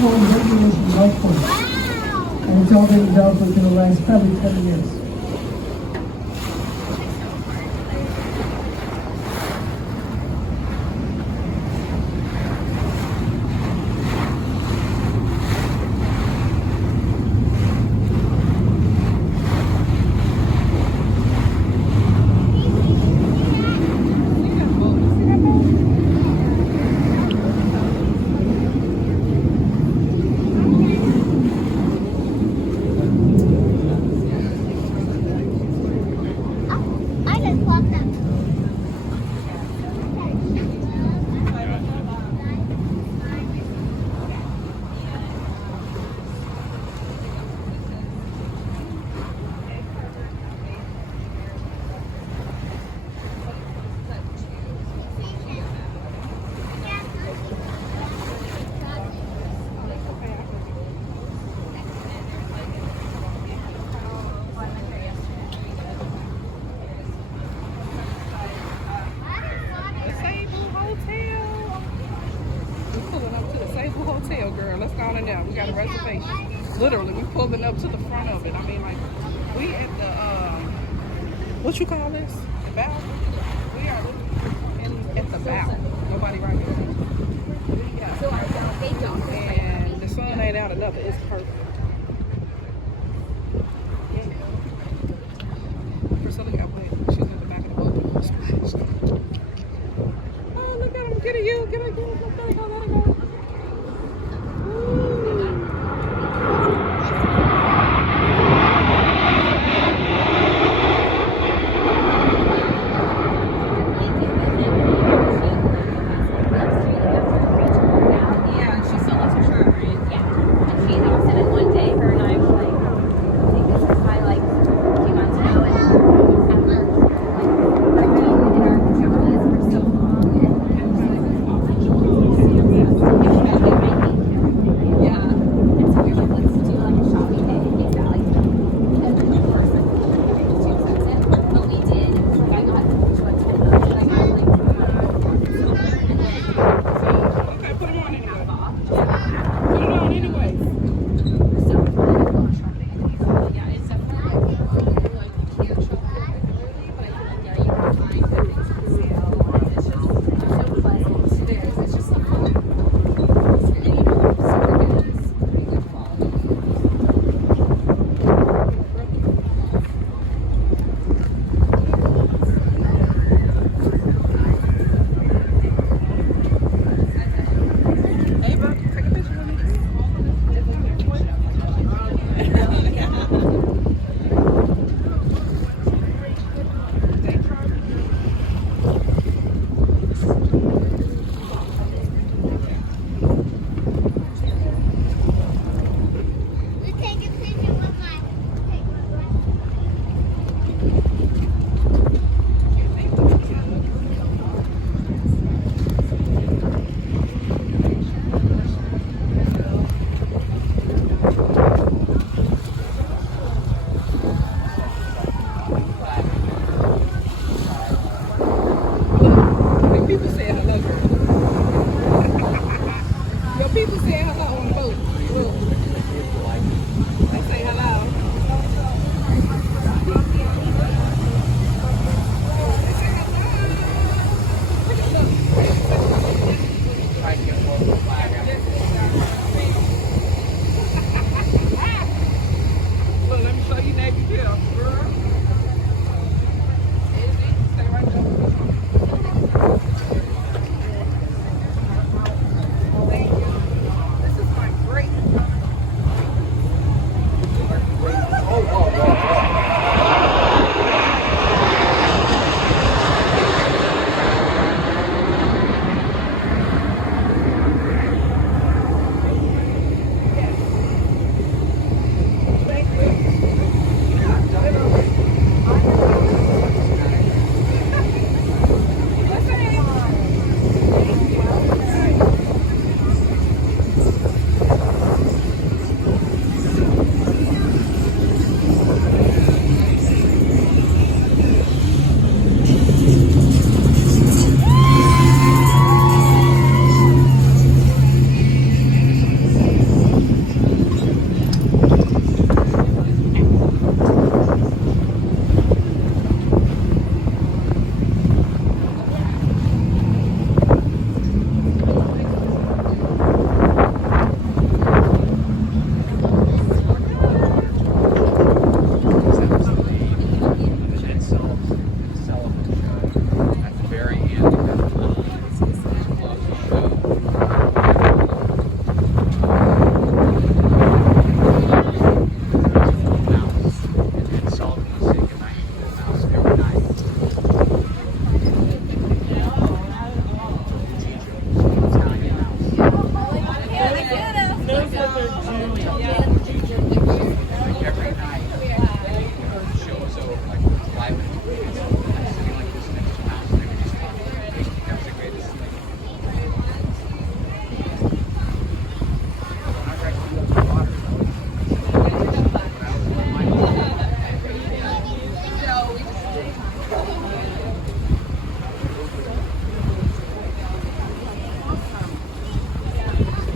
home recreation golf course. And it's all been developed within the last probably 20 years. Hotel, girl. Let's go on in there. We got a reservation. Literally, we pulling up to the front of it. I mean, like, we at the, what you call this? The bow? We are at the bow. Nobody right here. And the sun ain't out enough. It's perfect. Priscilla got wet. She's in the back of the boat. Oh, look at him. Get it, you. Get it, go. Let it go. Let it go.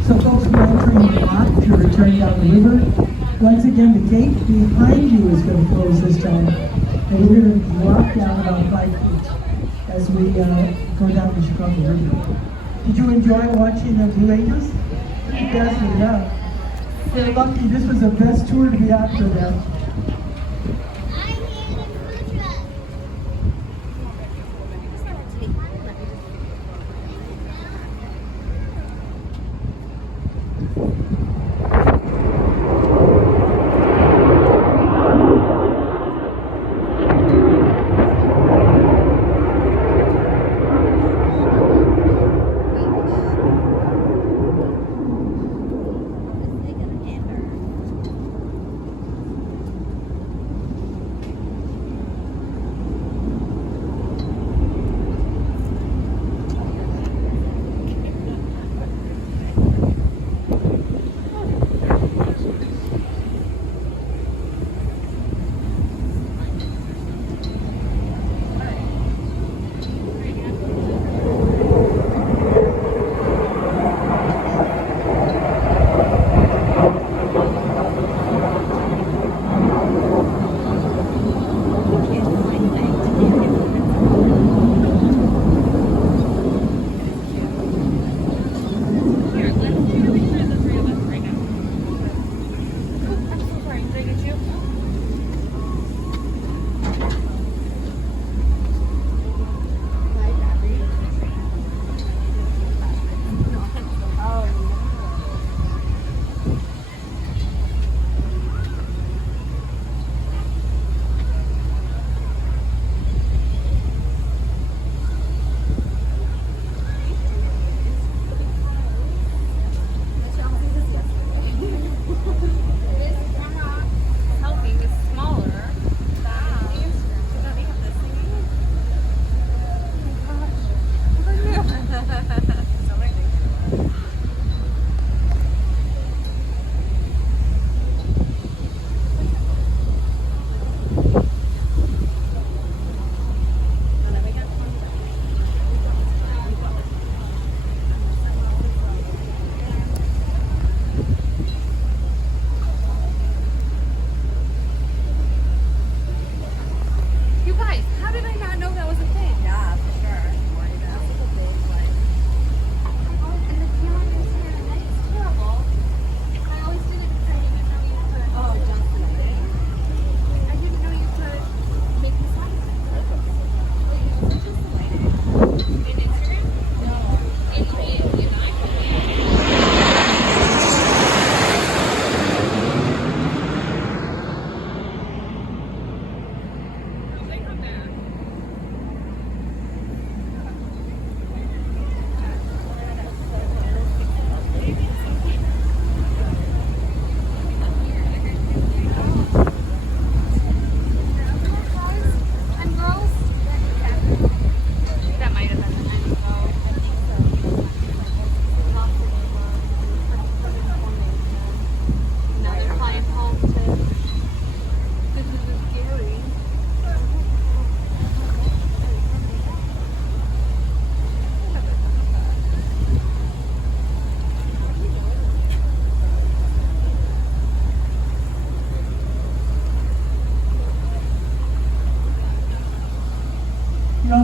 So folks, we're entering the lock to return down the river. Once again, the gate behind you is going to close this time. And we're going to drop down about 5 feet as we go down the Chicago River. Did you enjoy watching the Blue Angels? You guys did it up. We're lucky. This was the best tour to be out for them.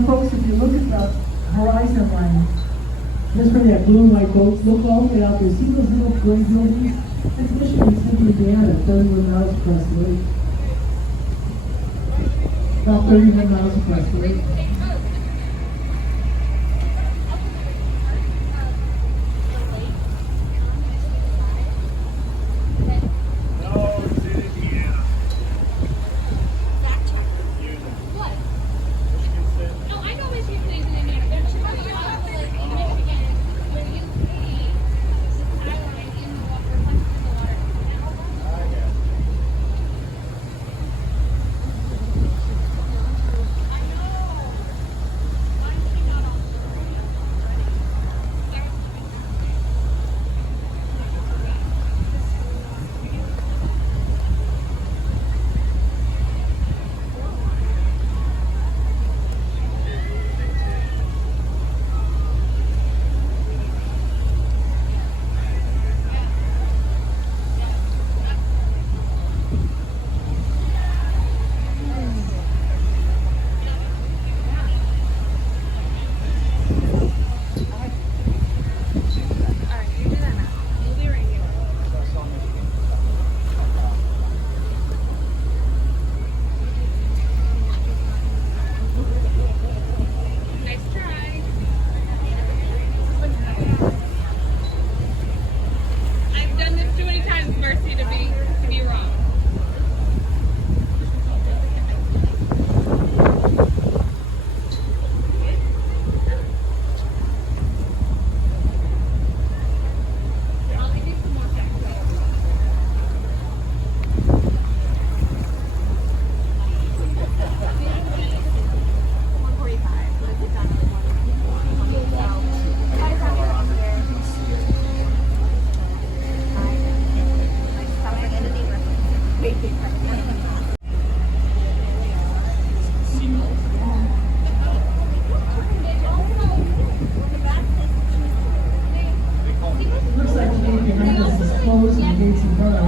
Folks, if you look at the horizon line, just where that blue and white boats, look all the way out there. See those little gray buildings? That's Michigan City, Indiana, 31 miles across the lake. About 31 miles across the lake.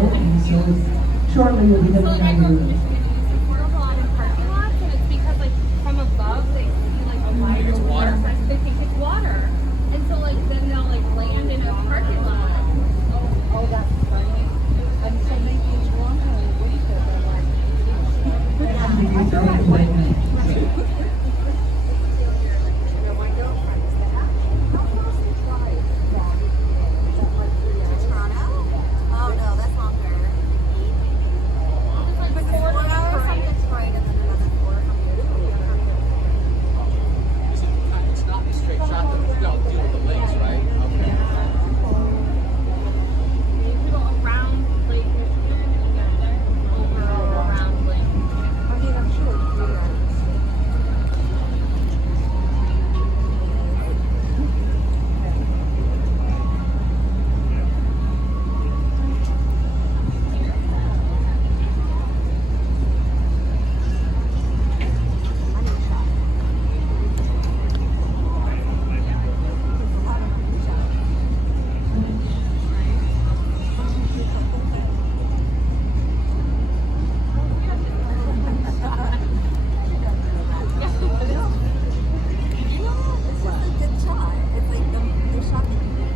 opening, so shortly we'll be So heading like I down grew up in the road. Michigan, it's affordable out in parking lots, and it's because like from above they see like a wide open water, so they think it's water, and so like then they'll like land in a parking lot. Oh, that's funny. And so maybe it's warmer in the winter, but like, yeah, my girlfriend is there. How close is it drive from here? Is that like 3 hours? Toronto? Oh no, that's longer. It's like Because it's 4 hours from Detroit and then another 4 from It's not a straight shot that we don't deal with the lakes, right? Okay. you go around Lake Michigan and get there over around Lake. I mean, I'm sure it's 3 hours. It's just a good shot. It's like the shot that you need.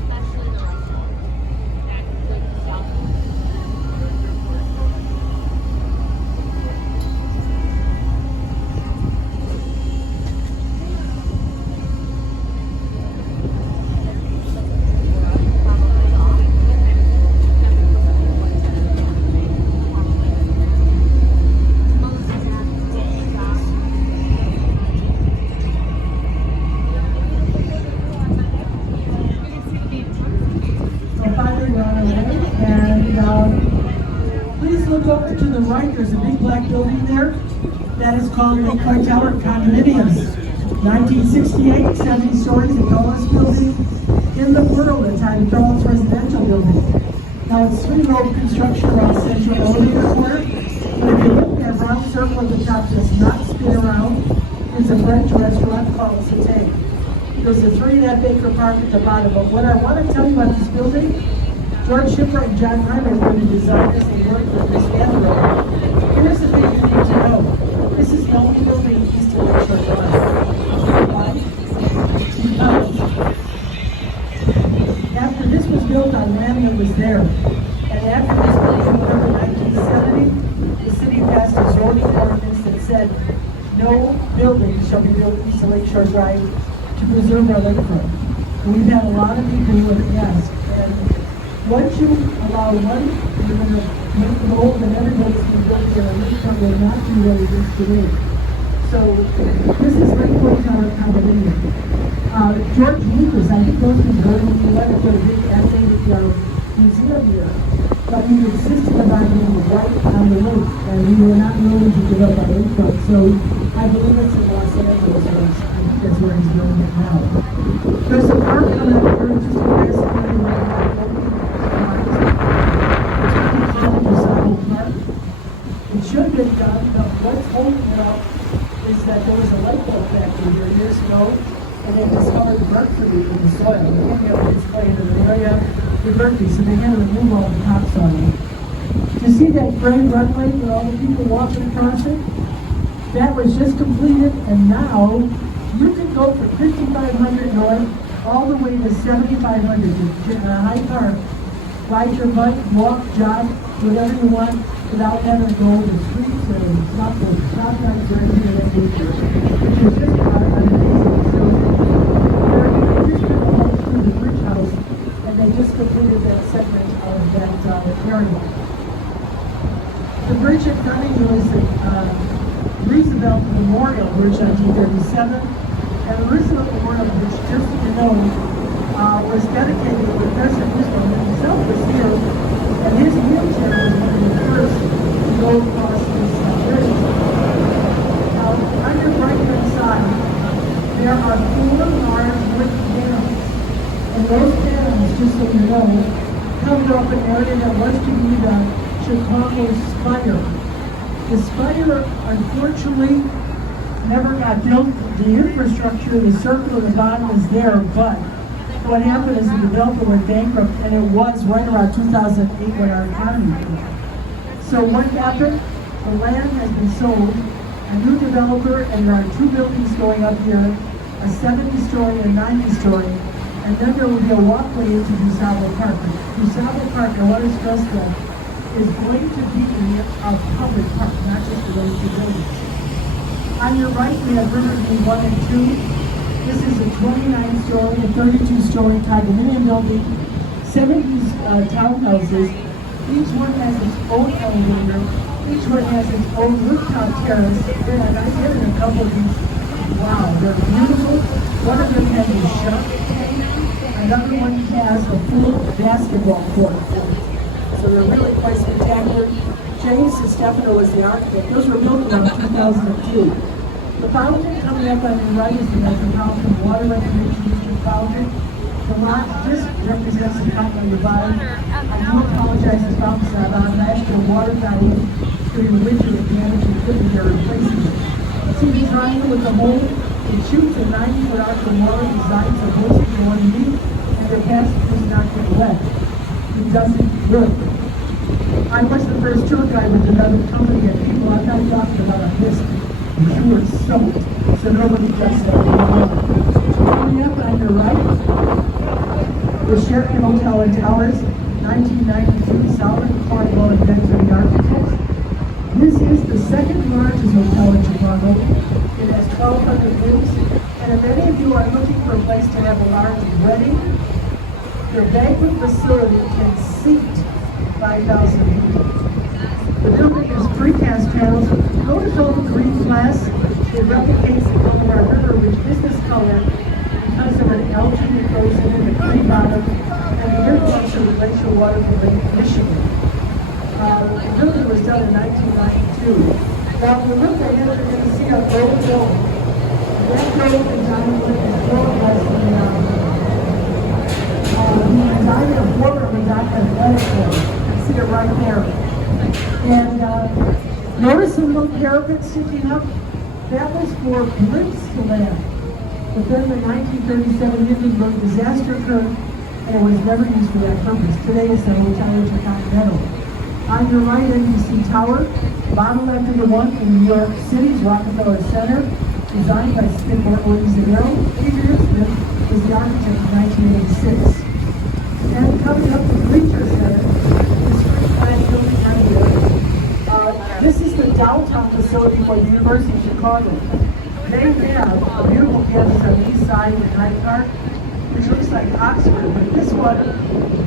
Especially the like that good stuff. So finally we're on our way, and please look over to the right. There's a big black building there. That is called Lakefront Tower Condominiums. 1968, 70 stories, the tallest building in the world. It's our tallest residential building. Now it's 3-row construction around Central Elevator Corner. But if you look, that round circle at the top does not spin around. It's a French restaurant called Cité. There's a 3.5-acre park at the bottom. But what I want to tell you about this building, George Shipper and John Hyman were the designers. They worked with Miss Andrew. Here's the thing you need to know. This is the only building east of Lakeshore Drive. After this was built on land that was there, and after this was in November 1970, the city passed a zoning ordinance that said no buildings shall be built east of Lakeshore Drive to preserve our lakefront. And we've had a lot of people who have asked, and once you allow one, you're going to make the whole, and everybody's going to build here, and lakefront will not be what it is today. So this is Lakefront Tower condominium. George Lucas, I think those people heard when we went to a big essay at our museum here, but we insisted about being right on the roof, and we were not willing to give up our lakefront. So I believe it's in Los Angeles, or I think that's where he's doing it now. There's a park coming up here, just a nice area right now. It should have been done, but what's holding it up is that there was a light bulb factory here years ago, and they discovered mercury in the soil. They didn't have a display in an area with mercury, so they had to remove all the topsoil. You see that gray runway where all the people walking across it? That was just completed, and now you can go from 5500 north all the way to 7500 to High Park. Ride your bike, walk, jog, whatever you want, without having to go to the streets or stop lights or anything of that nature. Which is just amazing facility. They just went all through the bridge house, and they just completed that segment of that area. The bridge in front of you is the Roosevelt Memorial Bridge, 1937. And the Roosevelt Memorial Bridge, just so you know, was dedicated to President Roosevelt himself was here, and his wheelchair was one of the first just so you know, covered up an area that was to be the Chicago Spire. The Spire, unfortunately, never got built. The infrastructure, the circle of the bottom is there, but what happened is the developer went bankrupt, and it was right around 2008 when our economy came. So what happened? The land has been sold, a new developer, and there are two buildings going up here, a 70-story and a 90-story, and then there will be a walkway into DuSable Park. DuSable Park, I want to stress that, is going to be a public park, not just for those two buildings. On your right, we have Riverview 1 and 2. This is a 29-story, a 32-story condominium building, 70 townhouses. Each one has its own elevator. Each one has its own rooftop terrace. And I did in a couple of these. Wow, they're beautiful. One of them has a shark tank. Another one has a full basketball court. So they're really quite spectacular. James Stefano was the architect. Those were built around 2002. The fountain coming up on your right is the Metropolitan Water Reclamation District fountain. The lot just represents the fountain on your bottom. I do apologize, the fountain's not on. Last year, water got in during the winter with damage and equipment. They're replacing it. See the triangle with the hole? It shoots a 90-foot arc of water designed so horses go underneath and their passengers not get wet. It doesn't work. I was the first tour guide with another company, and people, I'm not talking about a risk. You were soaked, so nobody does that anymore. Coming up on your right, the Sheraton Hotel and Towers, 1992, Solomon Cornwell and Benjamin Architects. This is the second largest hotel in Chicago. It has 1,200 rooms, and if any of you are looking for a place to have a large wedding, their banquet facility can seat 5,000 people. The building is precast panels. Notice all the green glass. It replicates the color of our river, which is this color because of an algae that goes in the green bottom and the influx of the glacial water from Lake Michigan. The building was done in 1992. Now, if you look ahead, you're going to see a old building. That building is the design of former Madonna Athletic Club. You can see it right there. And notice the little parapet sticking up? That was for blimps to land. But then the 1937 Hindenburg disaster occurred, and it was never used for that purpose. Today it's the Hotel Intercontinental. On your right, NBC Tower, bottom left of the one in New York City's Rockefeller Center, designed by Skidmore, Owings & Merrill. Adrian Smith was the architect in 1986. And coming up, the Bleacher Center, this first building right here. This is the downtown facility for the University of Chicago. They have a beautiful campus on the east side in Hyde Park, which looks like Oxford, but this one,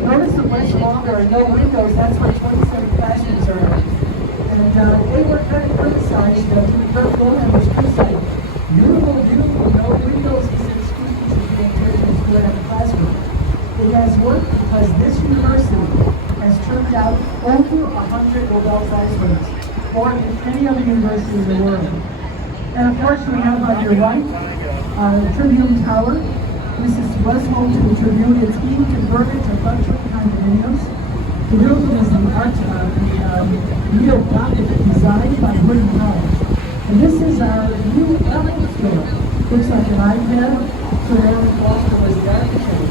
notice the much longer and no windows. That's where 27 classrooms are at. And they were kind of criticized to the first floor and was criticized. Beautiful, beautiful, no windows. He said, excuse me, should be encouraged to have a classroom. It has worked because this university has turned out over 100 Nobel Prize winners, more than any other university in the world. And of course, we have on your right, Tribune Tower. This was home to the Tribune. It's being converted to luxury condominiums. The building is the neo-Gothic design by Wooden College. And this is our new Apple store. Looks like an iPad. So Aaron Foster was the architect.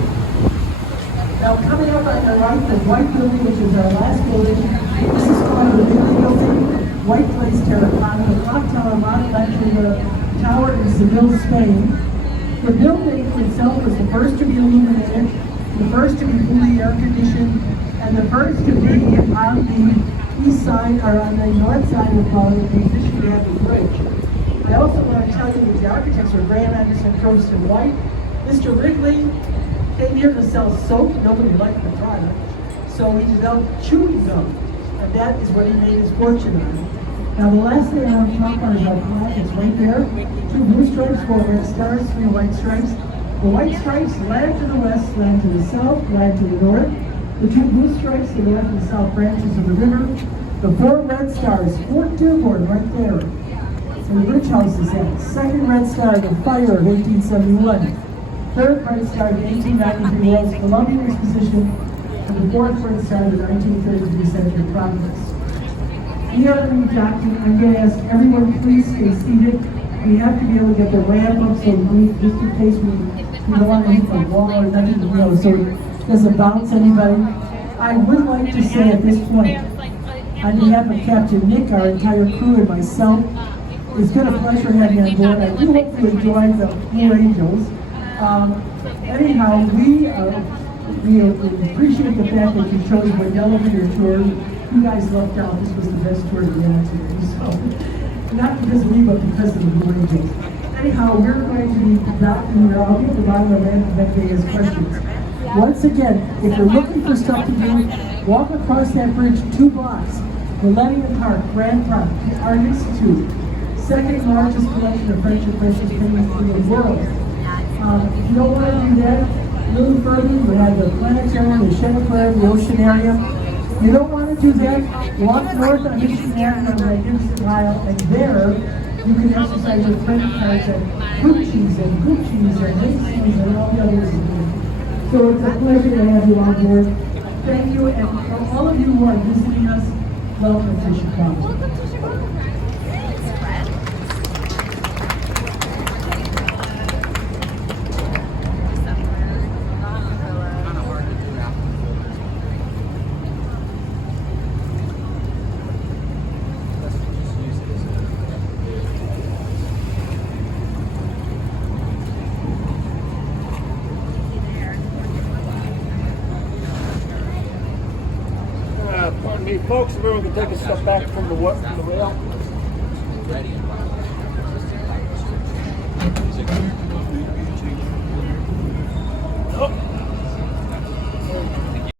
Now coming up on the right, the white building, which is our last building. This is called the Bailey Building. White glazed terracotta. The clock tower modeled after the tower in Seville, Spain. The building itself was the first to be illuminated, the first to be fully air conditioned, and the first to be on the east side, or on the north side of the Michigan Avenue Bridge. I also want to tell you that the architects were Graham Anderson, Probst, and White. Mr. Wrigley came here to sell soap. Nobody liked the product, so he developed chewing gum, and that is what he made his fortune on. Now the last thing I want to talk about is our flag. It's right there. 2 blue stripes, 4 red stars, 3 white stripes. The white stripes land to the west, land to the south, land to the north. The 2 blue stripes, the north and south branches of the river. The 4 red stars, Fort Dearborn right there. And the Rich House is at. Second red star, the fire of 1871. third Fred started in 1893 World's Columbian Exposition, and the fourth Fred started in 1933 Century Progress. Any other jockey, I'm going to ask everyone please stay seated. We have to be able to get the ramp up so just in case we don't want to hit the wall or nothing, so it doesn't bounce anybody. I would like to say at this point, on behalf of Captain Nick, our entire crew, and myself, it's been a pleasure having you on board. I do hope you enjoyed the Blue Angels. Anyhow, we appreciate the fact that you chose Wendella for your tour. You guys lucked out. This was the best tour to be on today. So, not because of me, but because of the Blue Angels. Anyhow, we're going to be back here. I'll be at the bottom of the ramp if anybody has questions. Once again, if you're looking for stuff to do, walk across that bridge 2 blocks. Millennium Park, Grand Park, Art Institute, second largest collection of French and precious paintings in the world. If you don't want to do that, a little further, you have the planetarium, the Chenecler, the Oceanarium. You don't want to do that, walk north on Michigan Avenue on the Magnificent Mile, and there you can exercise your credit cards at Gucci's and Macy's and all the others. So it's a pleasure to have you on board. Thank you, and for all of you who are visiting us, welcome to Chicago. Welcome to Chicago, Pardon me, folks. Everyone can take a step back from the rail. Oh.